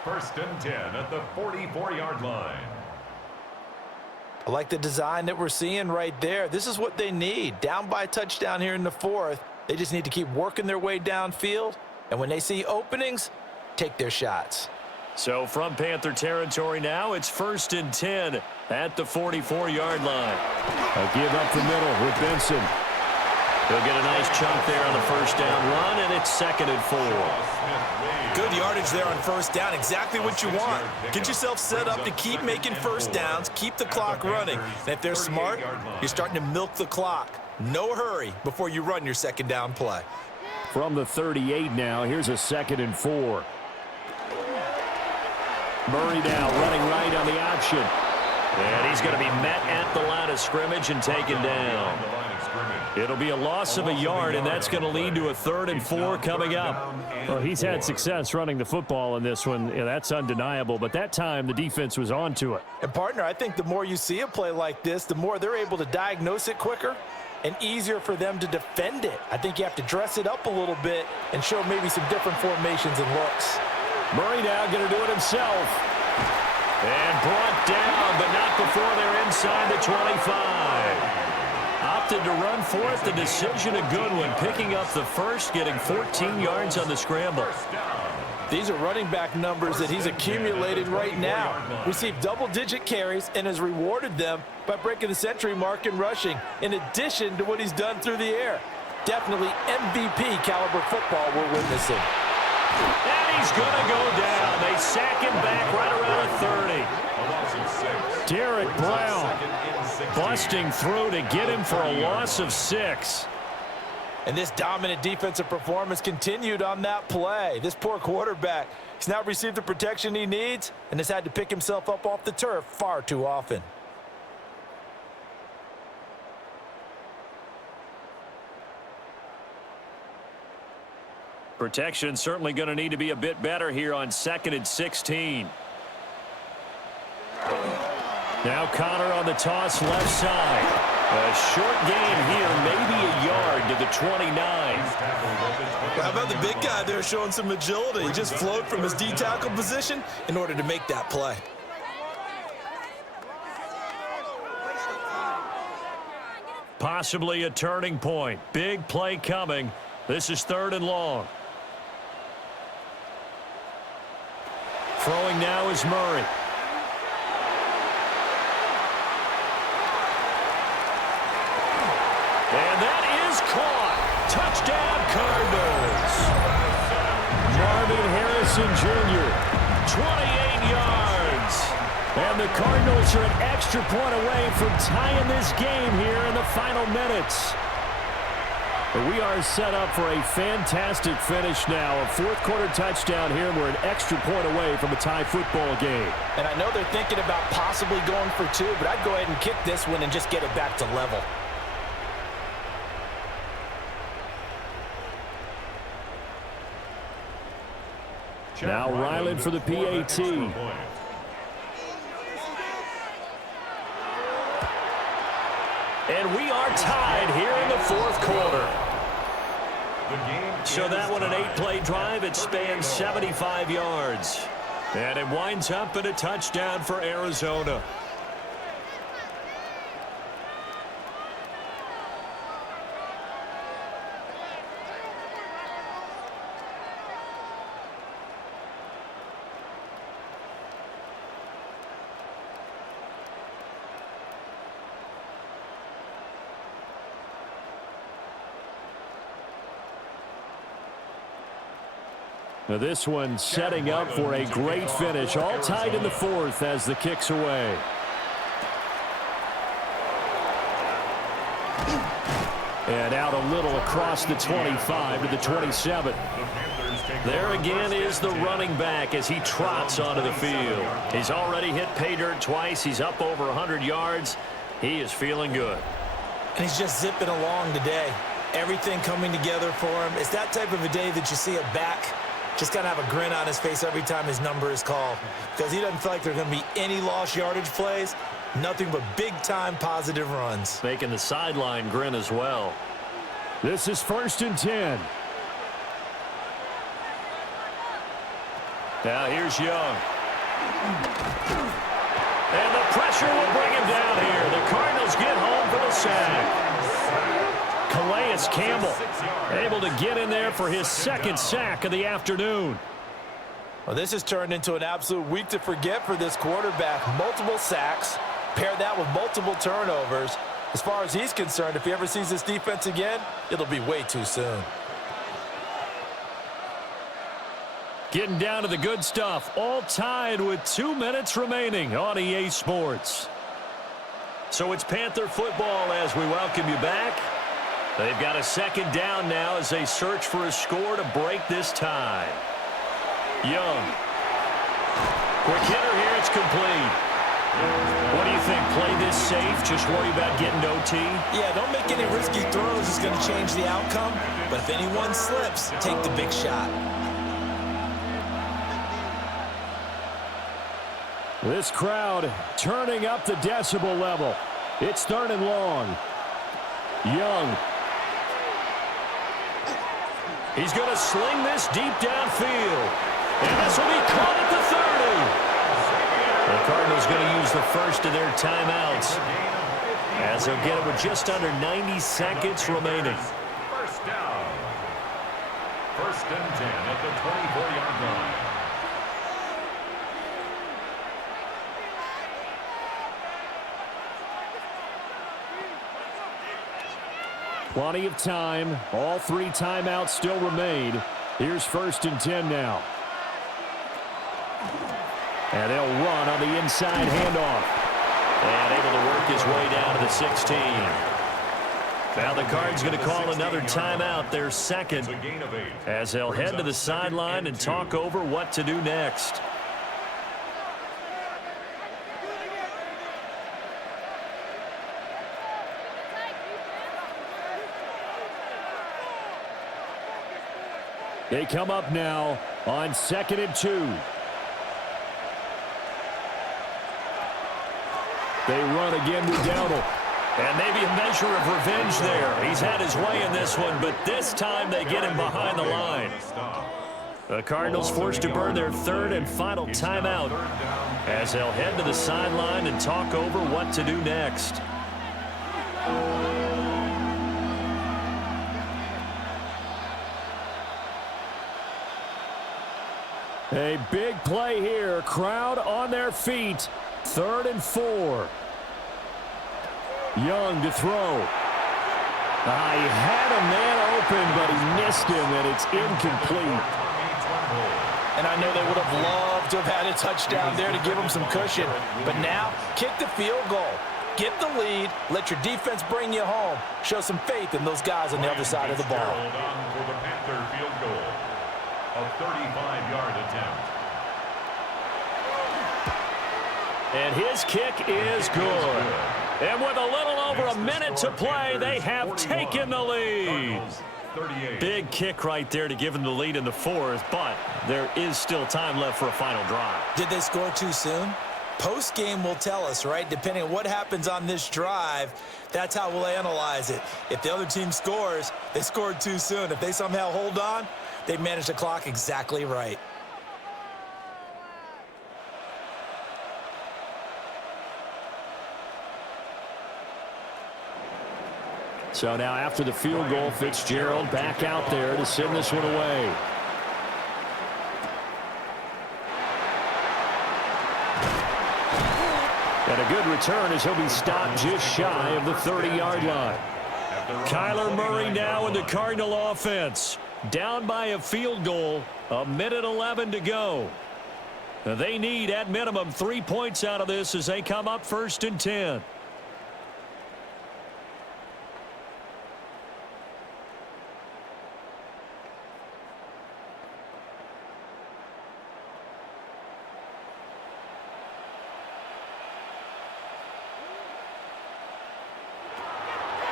First and 10 at the 44-yard line. I like the design that we're seeing right there. This is what they need. Down by a touchdown here in the fourth. They just need to keep working their way downfield. And when they see openings, take their shots. So from Panther territory now, it's first and 10 at the 44-yard line. A give up the middle with Benson. He'll get a nice chunk there on the first down run, and it's second and 4. Good yardage there on first down. Exactly what you want. Get yourself set up to keep making first downs, keep the clock running. And if they're smart, you're starting to milk the clock. No hurry before you run your second down play. From the 38 now, here's a second and 4. Murray now running right on the option. And he's going to be met at the line of scrimmage and taken down. It'll be a loss of a yard, and that's going to lead to a 3rd and 4 coming up. Well, he's had success running the football in this one. Yeah, that's undeniable, but that time the defense was on to it. And, partner, I think the more you see a play like this, the more they're able to diagnose it quicker and easier for them to defend it. I think you have to dress it up a little bit and show maybe some different formations and looks. Murray now going to do it himself. And brought down, but not before they're inside the 25. Opted to run for it. The decision a good one. Picking up the first, getting 14 yards on the scramble. These are running back numbers that he's accumulated right now. Received double-digit carries and has rewarded them by breaking the century mark in rushing, in addition to what he's done through the air. Definitely MVP caliber football we're witnessing. And he's going to go down. They sack him back right around 30. Derek Brown busting through to get him for a loss of 6. And this dominant defensive performance continued on that play. This poor quarterback, he's not received the protection he needs and has had to pick himself up off the turf far too often. Protection certainly going to need to be a bit better here on 2nd and 16. Now Connor on the toss left side. A short gain here, maybe a yard to the 29. How about the big guy there showing some agility? He just flowed from his D-tackle position in order to make that play. Possibly a turning point. Big play coming. This is 3rd and long. Throwing now is Murray. And that is caught. Touchdown, Cardinals. Marvin Harrison Jr., 28 yards. And the Cardinals are an extra point away from tying this game here in the final minutes. But we are set up for a fantastic finish now. A 4th quarter touchdown here. We're an extra point away from a tie football game. And I know they're thinking about possibly going for 2, but I'd go ahead and kick this one and just get it back to level. Now Ryland for the PAT. And we are tied here in the 4th quarter. So that one, an 8-play drive. It spans 75 yards. And it winds up in a touchdown for Arizona. Now this one setting up for a great finish. All tied in the 4th as the kick's away. And out a little across the 25 to the 27. There again is the running back as he trots onto the field. He's already hit pay dirt twice. He's up over 100 yards. He is feeling good. And he's just zipping along today. Everything coming together for him. It's that type of a day that you see a back just kind of have a grin on his face every time his number is called, because he doesn't feel like there are going to be any lost yardage plays, nothing but big-time positive runs. Making the sideline grin as well. This is 1st and 10. Now here's Young. And the pressure will bring him down here. The Cardinals get home for the sack. Calais Campbell able to get in there for his 2nd sack of the afternoon. Well, this has turned into an absolute week to forget for this quarterback. Multiple sacks, pair that with multiple turnovers. As far as he's concerned, if he ever sees this defense again, it'll be way too soon. Getting down to the good stuff. All tied with 2 minutes remaining on EA Sports. So it's Panther football as we welcome you back. They've got a 2nd down now as they search for a score to break this tie. Young. Quick hitter here. It's complete. What do you think? Play this safe? Just worry about getting to OT? Yeah, don't make any risky throws. It's going to change the outcome. But if anyone slips, take the big shot. This crowd turning up the decibel level. It's 3rd and long. Young. He's going to sling this deep downfield. And this will be caught at the 30. The Cardinals going to use the first of their timeouts as they'll get it with just under 90 seconds remaining. First down. 1st and 10 at the 24-yard line. Plenty of time. All 3 timeouts still remain. Here's 1st and 10 now. And they'll run on the inside handoff. And able to work his way down to the 16. Now the Cards going to call another timeout, their 2nd, as they'll head to the sideline and talk over what to do next. They come up now on 2nd and 2. They run again with Dowdle. And maybe a measure of revenge there. He's had his way in this one, but this time they get him behind the line. The Cardinals forced to burn their 3rd and final timeout as they'll head to the sideline and talk over what to do next. A big play here. Crowd on their feet. 3rd and 4. Young to throw. He had a man open, but he missed him, and it's incomplete. And I know they would have loved to have had a touchdown there to give them some cushion. But now, kick the field goal. Get the lead. Let your defense bring you home. Show some faith in those guys on the other side of the ball. For the Panther field goal. A 35-yard attempt. And his kick is good. And with a little over a minute to play, they have taken the lead. Big kick right there to give them the lead in the 4th, but there is still time left for a final drive. Did they score too soon? Post-game will tell us, right? Depending on what happens on this drive, that's how we'll analyze it. If the other team scores, they scored too soon. If they somehow hold on, they managed the clock exactly right. So now after the field goal, Fitzgerald back out there to send this one away. And a good return as he'll be stopped just shy of the 30-yard line. Kyler Murray now in the Cardinal offense. Down by a field goal, 1:11 to go. They need at minimum 3 points out of this as they come up 1st and 10.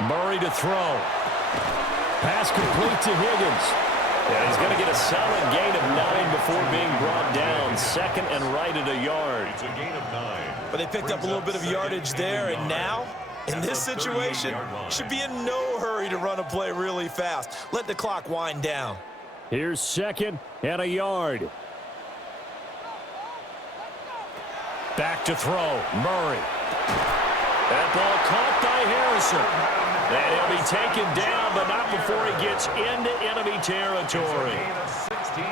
Murray to throw. Pass complete to Higgins. And he's going to get a solid gain of 9 before being brought down. 2nd and right at a yard. It's a gain of 9. But they picked up a little bit of yardage there, and now, in this situation, should be in no hurry to run a play really fast. Let the clock wind down. Here's 2nd and a yard. Back to throw. Murray. That ball caught by Harrison. And he'll be taken down, but not before he gets into enemy territory.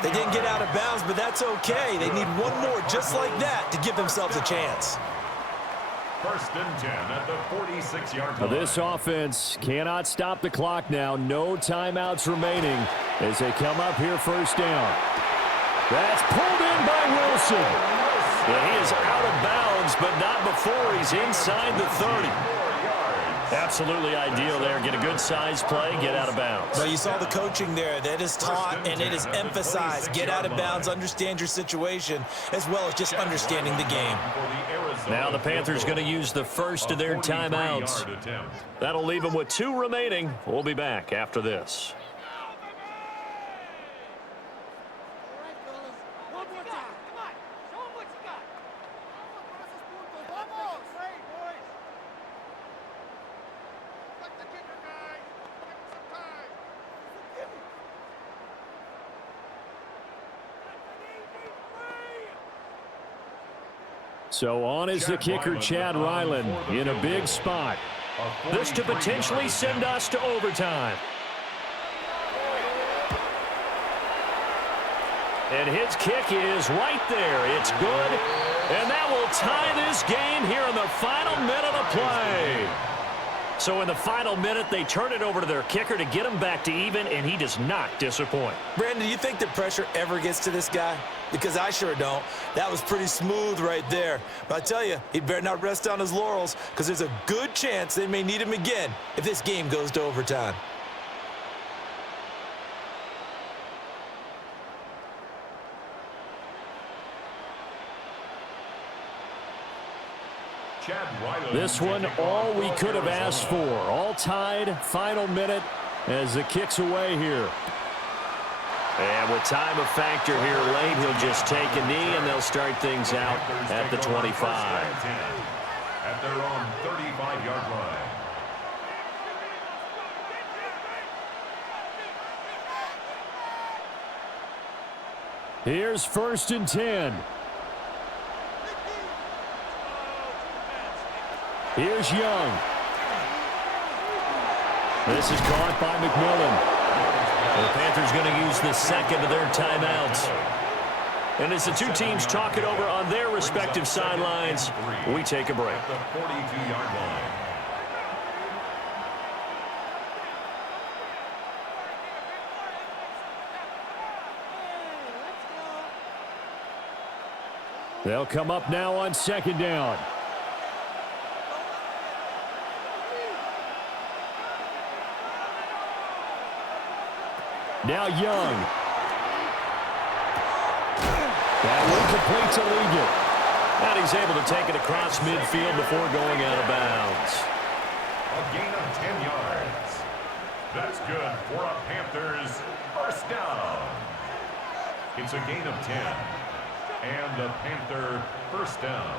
They didn't get out of bounds, but that's okay. They need one more just like that to give themselves a chance. 1st and 10 at the 46-yard line. This offense cannot stop the clock now. No timeouts remaining as they come up here 1st down. That's pulled in by Wilson. And he is out of bounds, but not before he's inside the 30. Absolutely ideal there. Get a good size play, get out of bounds. Well, you saw the coaching there. That is taught and it is emphasized. Get out of bounds, understand your situation, as well as just understanding the game. Now the Panthers going to use the first of their timeouts. That'll leave them with 2 remaining. We'll be back after this. So on is the kicker, Chad Ryland, in a big spot. This to potentially send us to overtime. And his kick is right there. It's good. And that will tie this game here in the final minute of play. So in the final minute, they turn it over to their kicker to get him back to even, and he does not disappoint. Brandon, do you think the pressure ever gets to this guy? Because I sure don't. That was pretty smooth right there. But I tell you, he better not rest on his laurels because there's a good chance they may need him again if this game goes to overtime. This one, all we could have asked for. All tied, final minute as the kick's away here. And with time a factor here late, he'll just take a knee, and they'll start things out at the 25. At their own 35-yard line. Here's 1st and 10. Here's Young. This is caught by McMillan. The Panthers going to use the second of their timeouts. And as the two teams talk it over on their respective sidelines, we take a break. At the 42-yard line. They'll come up now on 2nd down. Now Young. That one complete to Ligon. And he's able to take it across midfield before going out of bounds. A gain of 10 yards. That's good for a Panthers first down. It's a gain of 10. And a Panther first down.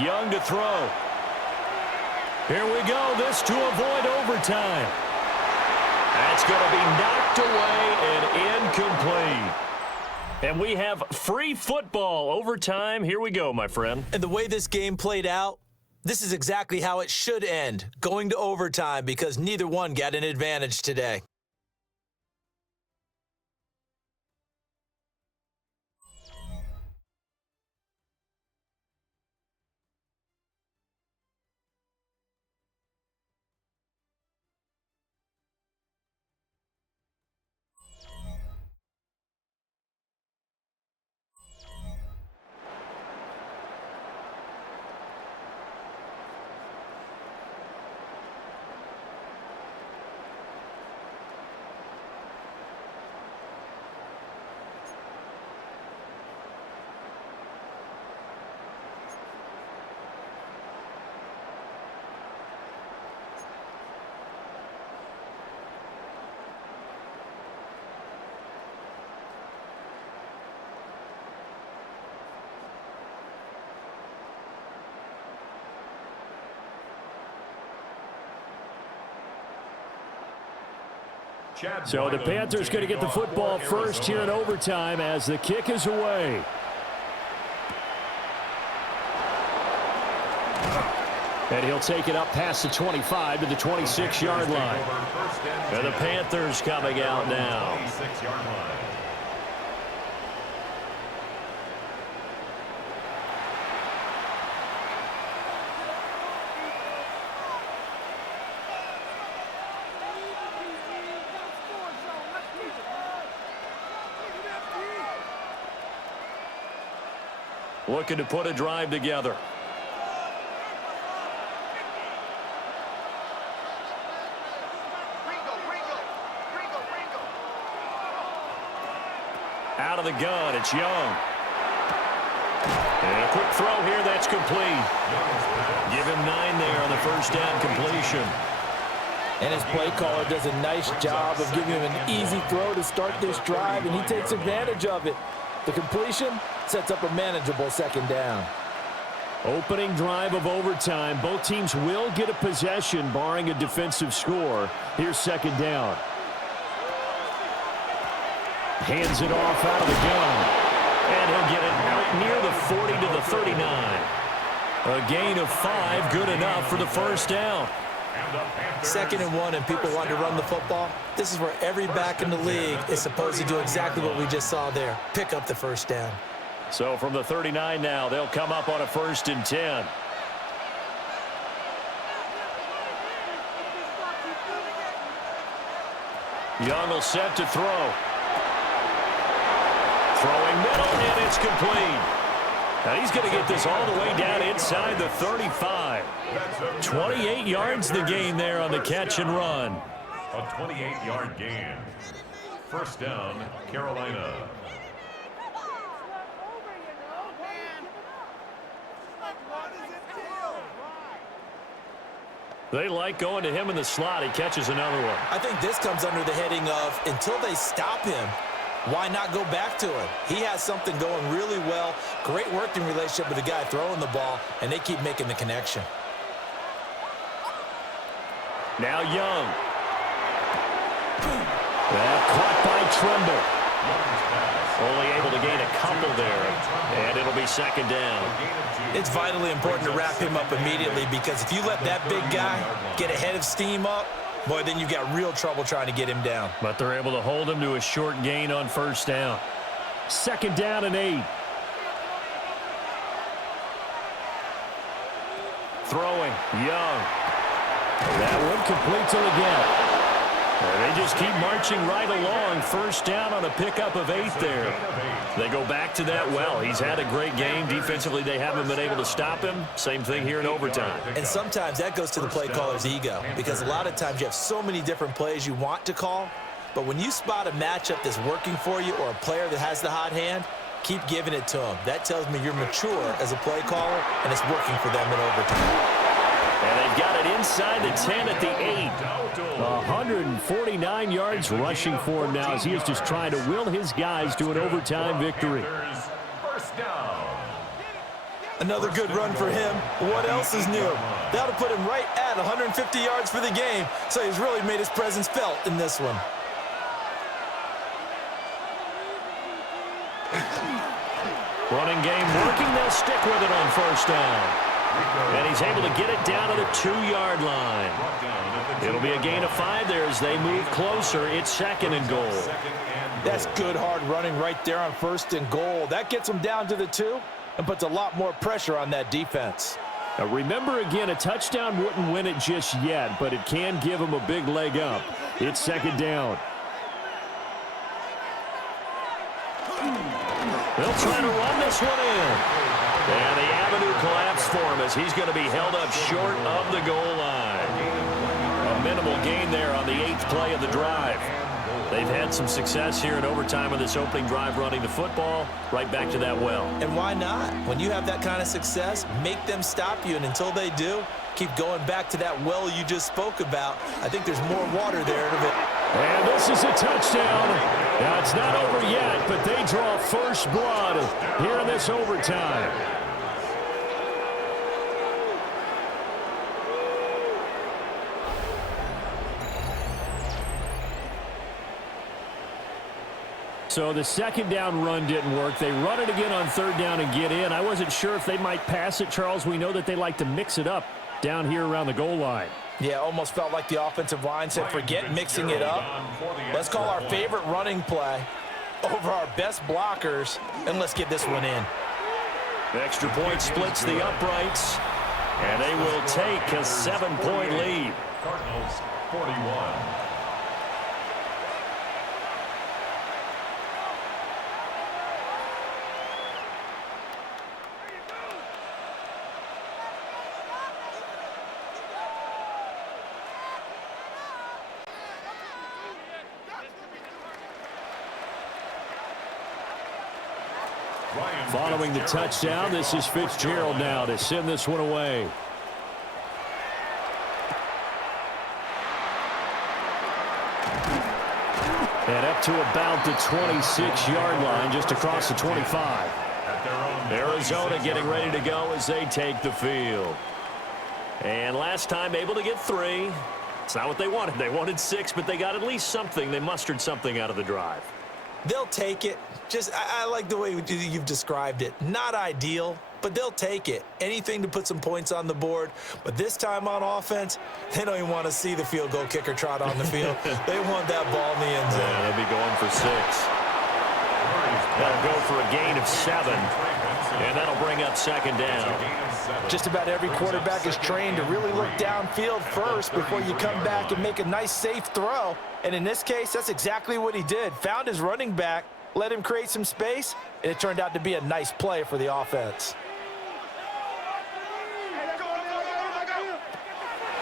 Young to throw. Here we go. This to avoid overtime. That's going to be knocked away and incomplete. And we have free football overtime. Here we go, my friend. And the way this game played out, this is exactly how it should end, going to overtime, because neither one got an advantage today. So the Panthers going to get the football first here in overtime as the kick is away. And he'll take it up past the 25 to the 26-yard line. And the Panthers coming out now. Looking to put a drive together. Out of the gun, it's Young. And a quick throw here, that's complete. Give him 9 there on the first down completion. And his play caller does a nice job of giving him an easy throw to start this drive, and he takes advantage of it. The completion sets up a manageable second down. Opening drive of overtime. Both teams will get a possession, barring a defensive score. Here's second down. Hands it off out of the gun. And he'll get it out near the 40 to the 39. A gain of 5, good enough for the first down. 2nd and 1, and people want to run the football. This is where every back in the league is supposed to do exactly what we just saw there. Pick up the first down. So from the 39 now, they'll come up on a 1st and 10. Young will set to throw. Throwing middle, and it's complete. Now he's going to get this all the way down inside the 35. 28 yards the gain there on the catch and run. A 28-yard gain. First down, Carolina. They like going to him in the slot. He catches another one. I think this comes under the heading of until they stop him, why not go back to him? He has something going really well. Great working relationship with the guy throwing the ball, and they keep making the connection. Now Young. Caught by Tremble. Only able to gain a couple there, and it'll be second down. It's vitally important to wrap him up immediately because if you let that big guy get ahead of steam up, boy, then you've got real trouble trying to get him down. But they're able to hold him to a short gain on first down. Second down and 8. Throwing, Young. That one complete to the gap. And they just keep marching right along. First down on a pickup of 8 there. They go back to that well. He's had a great game. Defensively, they haven't been able to stop him. Same thing here in overtime. And sometimes that goes to the play caller's ego because a lot of times you have so many different plays you want to call. But when you spot a matchup that's working for you or a player that has the hot hand, keep giving it to them. That tells me you're mature as a play caller, and it's working for them in overtime. And they've got it inside the 10 at the 8. 149 yards rushing for him now as he is just trying to will his guys to an overtime victory. Another good run for him. What else is new? That'll put him right at 150 yards for the game, so he's really made his presence felt in this one. Running game working. They'll stick with it on first down. And he's able to get it down to the 2-yard line. It'll be a gain of 5 there as they move closer. It's second and goal. That's good hard running right there on first and goal. That gets them down to the 2 and puts a lot more pressure on that defense. Now remember again, a touchdown wouldn't win it just yet, but it can give them a big leg up. It's second down. They'll try to run this one in. And the avenue collapsed for him as he's going to be held up short of the goal line. A minimal gain there on the 8th play of the drive. They've had some success here in overtime on this opening drive running the football. Right back to that well. And why not? When you have that kind of success, make them stop you. And until they do, keep going back to that well you just spoke about. I think there's more water there. And this is a touchdown. Now, it's not over yet, but they draw first blood here in this overtime. So the second down run didn't work. They run it again on third down and get in. I wasn't sure if they might pass it, Charles. We know that they like to mix it up down here around the goal line. Yeah, almost felt like the offensive line said, forget mixing it up. Let's call our favorite running play over our best blockers, and let's get this one in. The extra point splits the uprights, and they will take a 7-point lead. Cardinals 41. Following the touchdown, this is Fitzgerald now to send this one away. And up to about the 26-yard line, just across the 25. Arizona getting ready to go as they take the field. And last time able to get 3. It's not what they wanted. They wanted 6, but they got at least something. They mustered something out of the drive. They'll take it. I like the way you've described it. Not ideal, but they'll take it. Anything to put some points on the board. But this time on offense, they don't even want to see the field goal kicker trot on the field. They want that ball in the end zone. Yeah, they'll be going for 6. That'll go for a gain of 7. And that'll bring up second down. Just about every quarterback is trained to really look downfield first before you come back and make a nice, safe throw. And in this case, that's exactly what he did. Found his running back, let him create some space, and it turned out to be a nice play for the offense.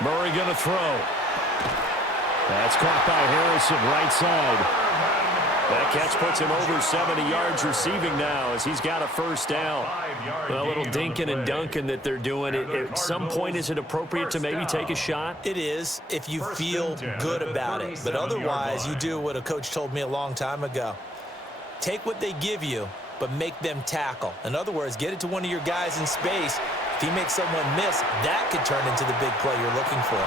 Murray going to throw. That's caught by Harrison right side. That catch puts him over 70 yards receiving now as he's got a first down. A little dinking and dunking that they're doing. At some point, is it appropriate to maybe take a shot? It is if you feel good about it. But otherwise, you do what a coach told me a long time ago. Take what they give you, but make them tackle. In other words, get it to one of your guys in space. If he makes someone miss, that could turn into the big play you're looking for.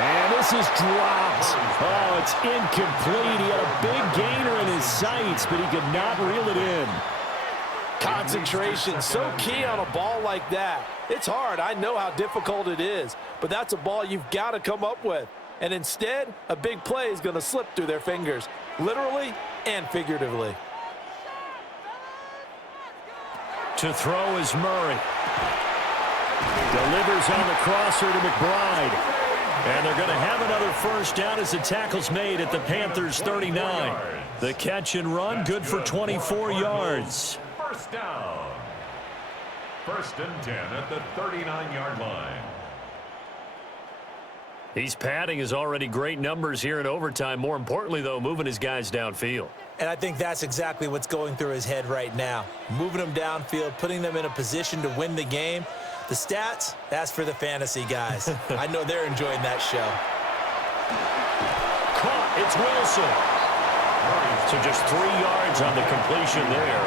And this is dropped. Oh, it's incomplete. He had a big gainer in his sights, but he could not reel it in. Concentration, so key on a ball like that. It's hard. I know how difficult it is, but that's a ball you've got to come up with. And instead, a big play is going to slip through their fingers, literally and figuratively. To throw is Murray. Delivers on the crosser to McBride. And they're going to have another first down as the tackle's made at the Panthers' 39. The catch and run, good for 24 yards. First down. 1st and 10 at the 39-yard line. He's padding his already great numbers here in overtime. More importantly, though, moving his guys downfield. And I think that's exactly what's going through his head right now. Moving them downfield, putting them in a position to win the game. The stats, that's for the fantasy guys. I know they're enjoying that show. Caught, it's Wilson. So just 3 yards on the completion there.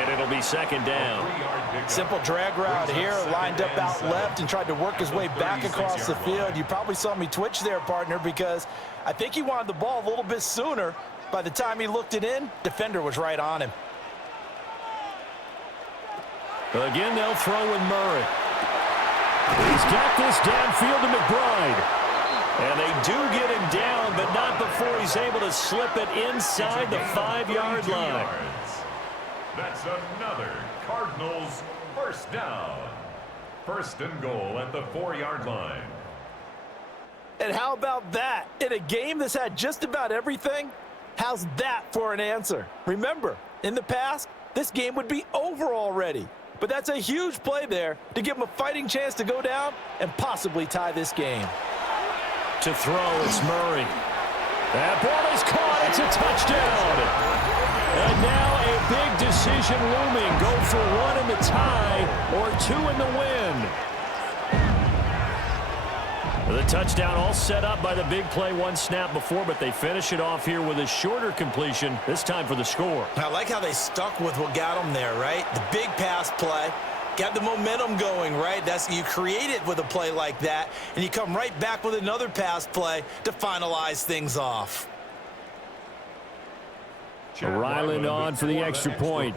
And it'll be 2nd down. Simple drag route here, lined up out left and tried to work his way back across the field. You probably saw me twitch there, partner, because I think he wanted the ball a little bit sooner. By the time he looked it in, defender was right on him. Again, they'll throw with Murray. He's got this downfield to McBride. And they do get him down, but not before he's able to slip it inside the 5-yard line. That's another Cardinals first down. 1st and goal at the 4-yard line. And how about that? In a game that's had just about everything, how's that for an answer? Remember, in the past, this game would be over already. But that's a huge play there to give him a fighting chance to go down and possibly tie this game. To throw, it's Murray. That ball is caught. It's a touchdown. And now a big decision looming. Go for 1 in the tie or 2 in the win. The touchdown all set up by the big play 1 snap before, but they finish it off here with a shorter completion, this time for the score. I like how they stuck with what got them there, right? The big pass play, got the momentum going, right? You create it with a play like that, and you come right back with another pass play to finalize things off. Ryland on for the extra point.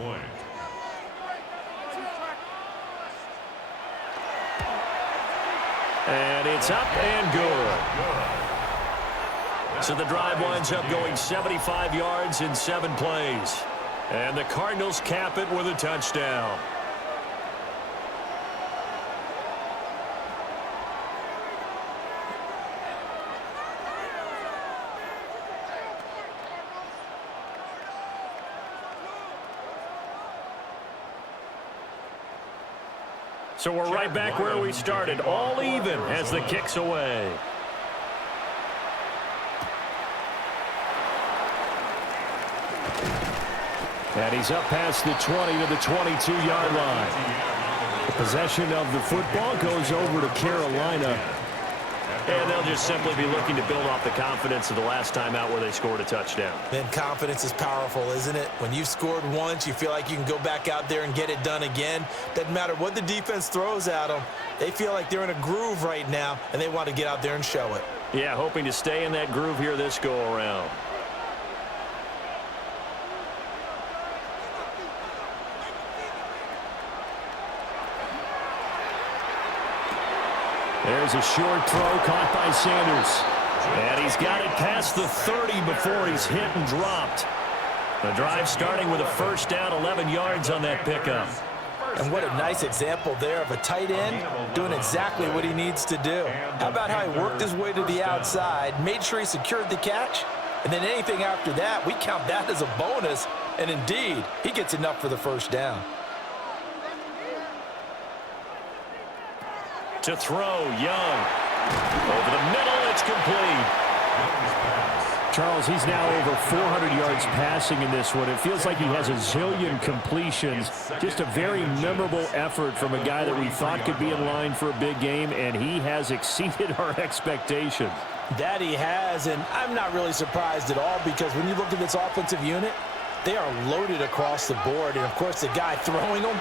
And it's up and good. So the drive winds up going 75 yards in 7 plays. And the Cardinals cap it with a touchdown. So we're right back where we started, all even as the kick's away. And he's up past the 20 to the 22-yard line. The possession of the football goes over to Carolina. And they'll just simply be looking to build off the confidence of the last time out where they scored a touchdown. Then confidence is powerful, isn't it? When you've scored once, you feel like you can go back out there and get it done again. Doesn't matter what the defense throws at them. They feel like they're in a groove right now, and they want to get out there and show it. Yeah, hoping to stay in that groove here this go-around. There's a short throw caught by Sanders. And he's got it past the 30 before he's hit and dropped. The drive starting with a first down, 11 yards on that pickup. And what a nice example there of a tight end doing exactly what he needs to do. How about how he worked his way to the outside, made sure he secured the catch, and then anything after that, we count that as a bonus. And indeed, he gets enough for the first down. To throw, Young. Over the middle, it's complete. Charles, he's now over 400 yards passing in this one. It feels like he has a zillion completions. Just a very memorable effort from a guy that we thought could be in line for a big game, and he has exceeded our expectations. That he has, and I'm not really surprised at all because when you look at this offensive unit, they are loaded across the board. And, of course, the guy throwing them,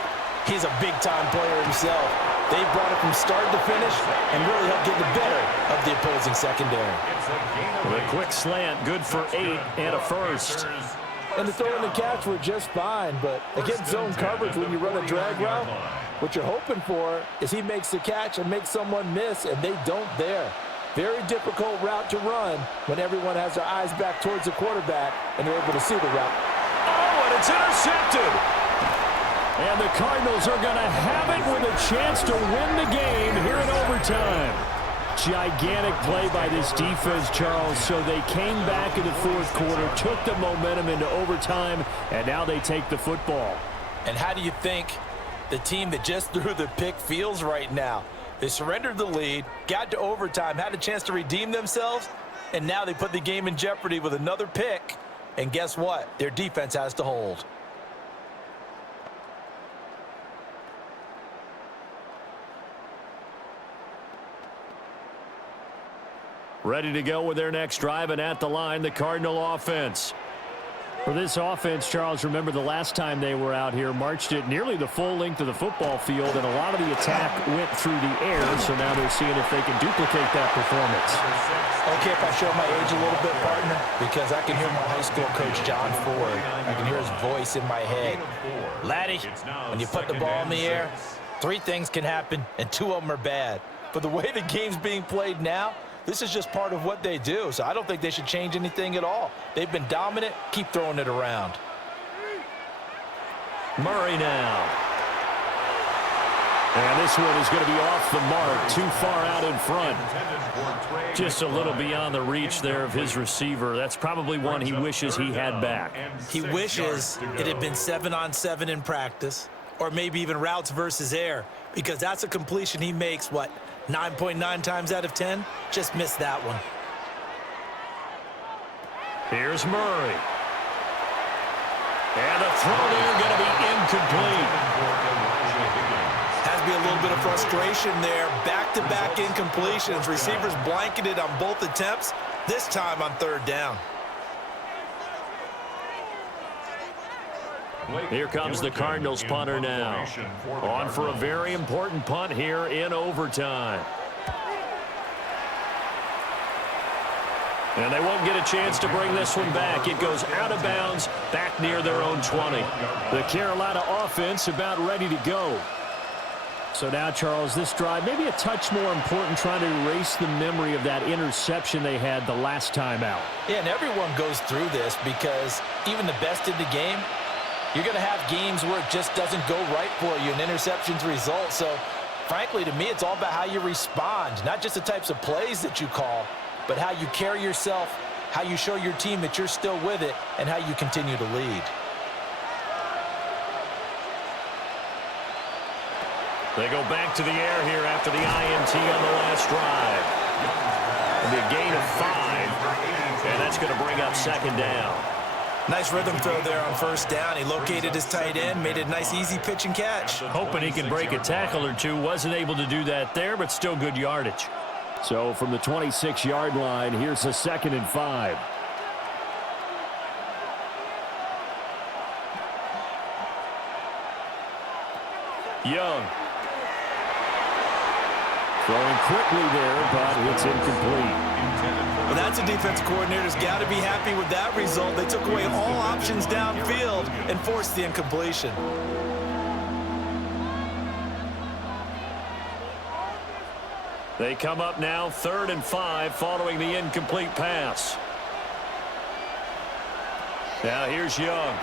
he's a big-time player himself. They brought it from start to finish and really helped get the better of the opposing secondary. With a quick slant, good for 8 and a first. And the throw and the catch were just fine, but against zone coverage, when you run a drag route, what you're hoping for is he makes the catch and makes someone miss, and they don't there. Very difficult route to run when everyone has their eyes back towards the quarterback and they're able to see the route. Oh, and it's intercepted. And the Cardinals are going to have it with a chance to win the game here in overtime. Gigantic play by this defense, Charles. So they came back in the fourth quarter, took the momentum into overtime, and now they take the football. And how do you think the team that just threw the pick feels right now? They surrendered the lead, got to overtime, had a chance to redeem themselves, and now they put the game in jeopardy with another pick. And guess what? Their defense has to hold. Ready to go with their next drive, and at the line, the Cardinal offense. For this offense, Charles, remember the last time they were out here, marched it nearly the full length of the football field, and a lot of the attack went through the air, so now they're seeing if they can duplicate that performance. Okay, if I show my age a little bit, partner, because I can hear my high school coach, John Ford. I can hear his voice in my head. Laddie, when you put the ball in the air, 3 things can happen, and 2 of them are bad. But the way the game's being played now, this is just part of what they do, so I don't think they should change anything at all. They've been dominant. Keep throwing it around. Murray now. And this one is going to be off the mark, too far out in front. Just a little beyond the reach there of his receiver. That's probably one he wishes he had back. He wishes it had been 7-on-7 in practice, or maybe even routes versus air, because that's a completion he makes, 9.9 times out of 10, just missed that one. Here's Murray. And the throw there going to be incomplete. Has to be a little bit of frustration there. Back-to-back incompletions. Receivers blanketed on both attempts, this time on 3rd down. Here comes the Cardinals punter now. On for a very important punt here in overtime. And they won't get a chance to bring this one back. It goes out of bounds, back near their own 20. The Carolina offense about ready to go. So now, Charles, this drive maybe a touch more important, trying to erase the memory of that interception they had the last time out. Yeah, and everyone goes through this because even the best in the game, you're going to have games where it just doesn't go right for you and interceptions result. So, frankly, to me, it's all about how you respond, not just the types of plays that you call, but how you carry yourself, how you show your team that you're still with it, and how you continue to lead. They go back to the air here after the INT on the last drive. It'll be a gain of 5, and that's going to bring up 2nd down. Nice rhythm throw there on 1st down. He located his tight end, made it a nice, easy pitch and catch. Hoping he can break a tackle or two. Wasn't able to do that there, but still good yardage. So from the 26-yard line, here's a 2nd and 5. Young. Throwing quickly there, but it's incomplete. Well, that's a defense coordinator's got to be happy with that result. They took away all options downfield and forced the incompletion. They come up now 3rd and 5 following the incomplete pass. Now here's Young.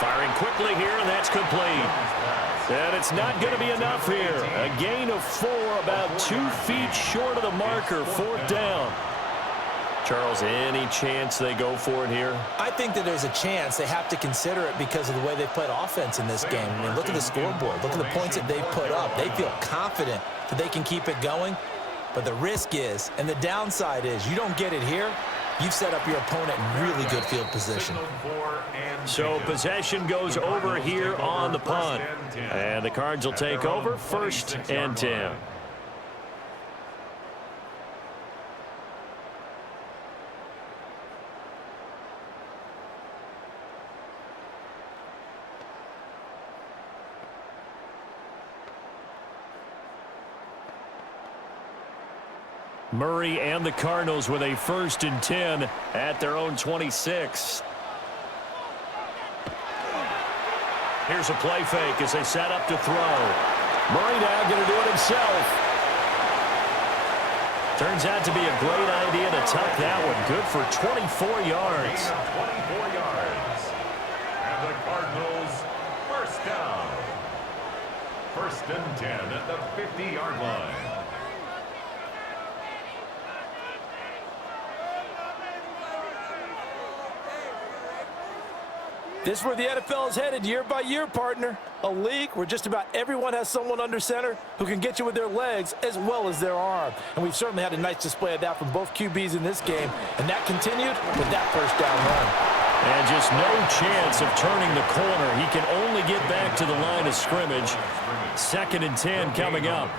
Firing quickly here, and that's complete. And it's not going to be enough here. A gain of 4, about 2 feet short of the marker, 4th down. Charles, any chance they go for it here? I think that there's a chance. They have to consider it because of the way they played offense in this game. I mean, look at the scoreboard. Look at the points that they've put up. They feel confident that they can keep it going. But the risk is, and the downside is, you don't get it here, you've set up your opponent in really good field position. So possession goes over here on the punt. And the Cards will take over 1st and 10. Murray and the Cardinals with a 1st and 10 at their own 26. Here's a play fake as they set up to throw. Murray now going to do it himself. Turns out to be a great idea to tuck that one. Good for 24 yards. 24 yards. And the Cardinals, 1st down. 1st and 10 at the 50-yard line. This is where the NFL is headed year by year, partner. A league where just about everyone has someone under center who can get you with their legs as well as their arm. And we've certainly had a nice display of that from both QBs in this game. And that continued with that 1st down run. And just no chance of turning the corner. He can only get back to the line of scrimmage. 2nd and 10 coming up.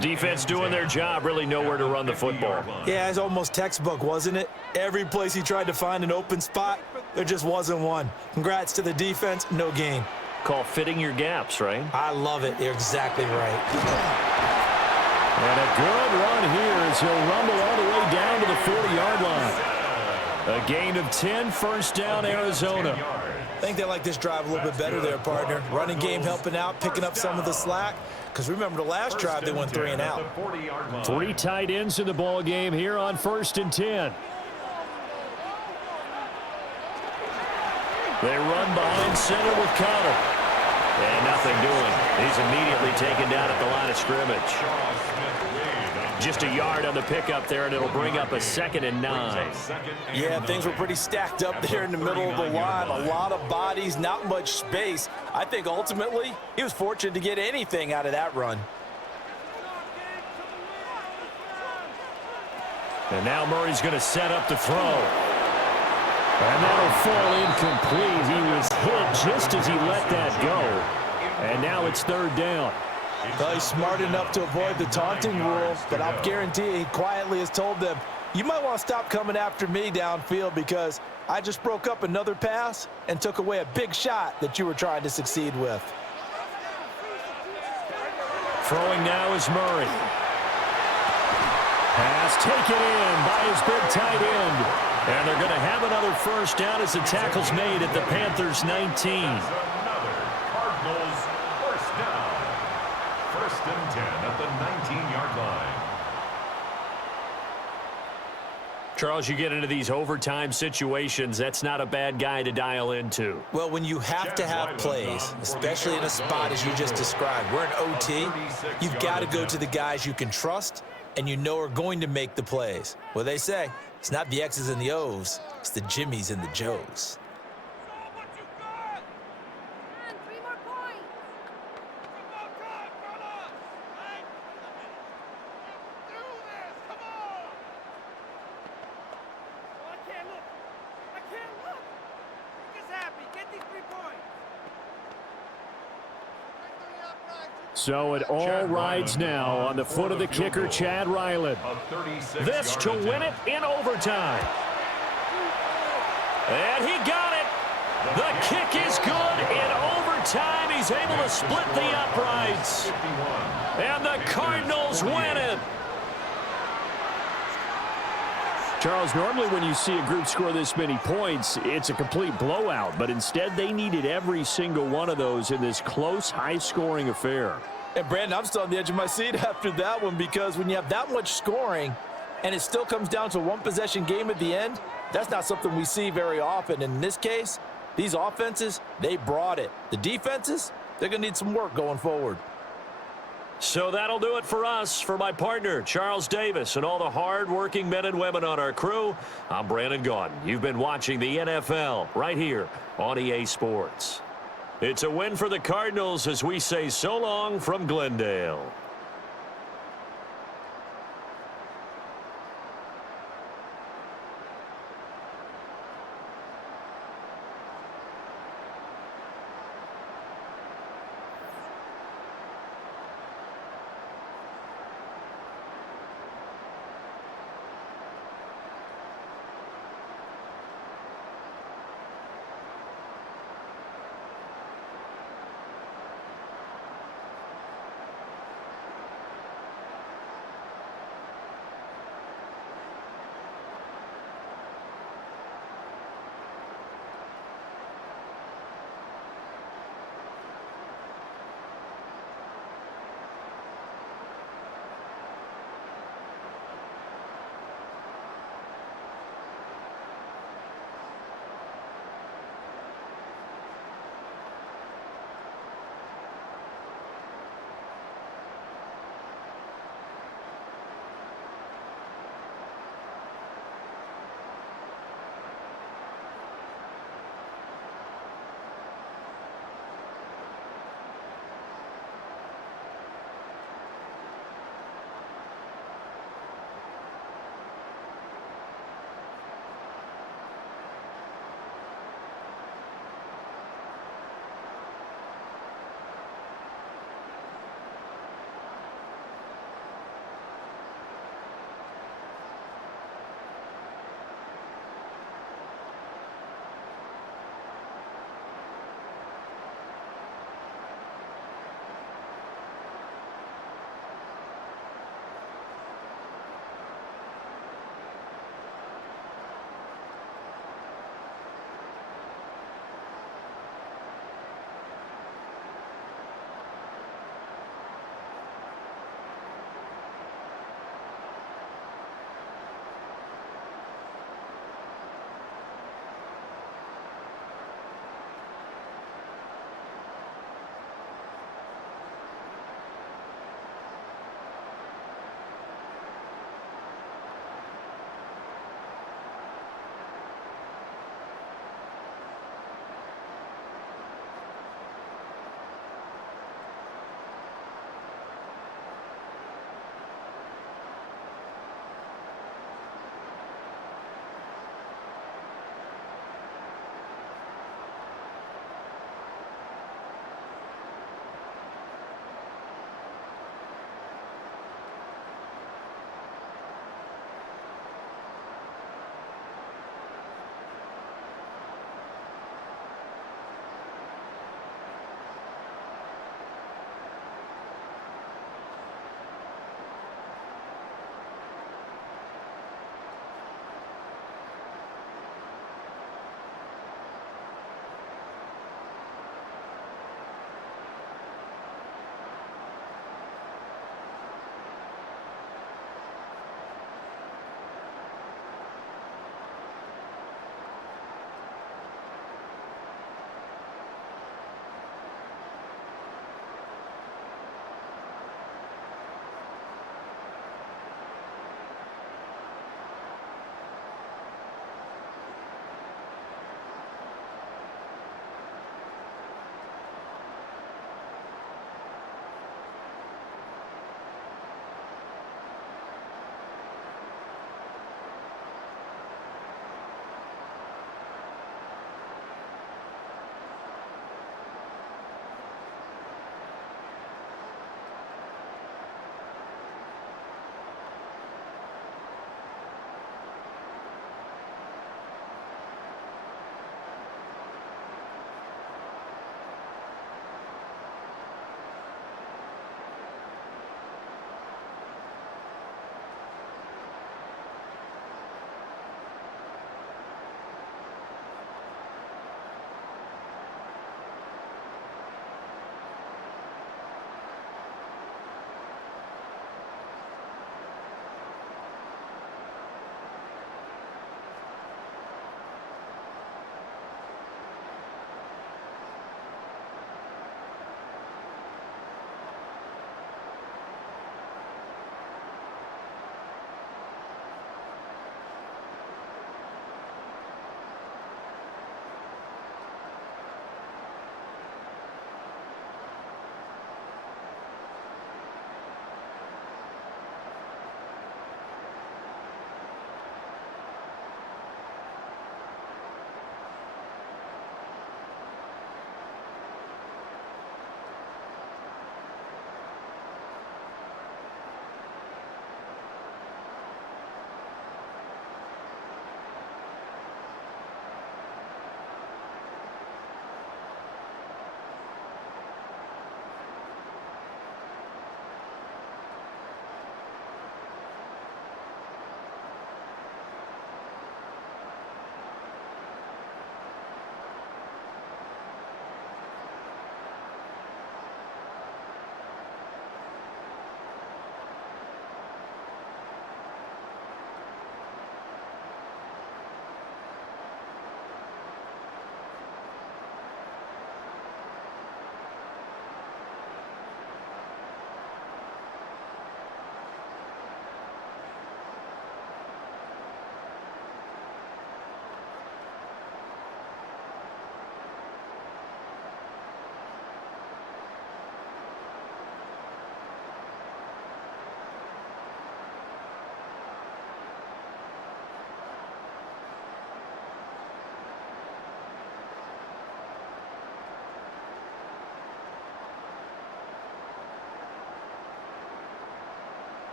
Defense doing their job, really nowhere to run the football. Yeah, it's almost textbook, wasn't it? Every place he tried to find an open spot, there just wasn't one. Congrats to the defense, no gain. Call fitting your gaps, right? I love it. You're exactly right. And a good run here as he'll rumble all the way down to the 40-yard line. A gain of 10, 1st down, Arizona. I think they like this drive a little bit better there, partner. Running game helping out, picking up some of the slack. Because remember the last drive, they went 3 and out. 3 tight ends in the ball game here on 1st and 10. They run behind center with Connor. And nothing doing. He's immediately taken down at the line of scrimmage. Just a yard on the pickup there, and it'll bring up a 2nd and 9. Yeah, things were pretty stacked up there in the middle of the line. A lot of bodies, not much space. I think ultimately he was fortunate to get anything out of that run. And now Murray's going to set up to throw. And that'll fall incomplete. He was hit just as he let that go. And now it's 3rd down. Well, he's smart enough to avoid the taunting rule, but I'll guarantee he quietly has told them, you might want to stop coming after me downfield because I just broke up another pass and took away a big shot that you were trying to succeed with. Throwing now is Murray. Pass taken in by his big tight end. And they're going to have another 1st down as the tackle's made at the Panthers' 19. Another Cardinals 1st down. 1st and 10 at the 19-yard line. Charles, you get into these overtime situations, that's not a bad guy to dial into. Well, when you have to have plays, especially in a spot as you just described, we're in OT, you've got to go to the guys you can trust and you know are going to make the plays. Well, they say, it's not the X's and the O's, it's the Jimmys and the Joes. So it all rides now on the foot of the kicker, Chad Ryland. This to win it in overtime. And he got it. The kick is good in overtime. He's able to split the uprights. And the Cardinals win it. Charles, normally when you see a group score this many points, it's a complete blowout. But instead, they needed every single one of those in this close, high-scoring affair. And, Brandon, I'm still on the edge of my seat after that one because when you have that much scoring and it still comes down to a one-possession game at the end, that's not something we see very often. And in this case, these offenses, they brought it. The defenses, they're going to need some work going forward. So that'll do it for us. For my partner, Charles Davis, and all the hard-working men and women on our crew, I'm Brandon Gaudin. You've been watching the NFL right here on EA Sports. It's a win for the Cardinals as we say so long from Glendale.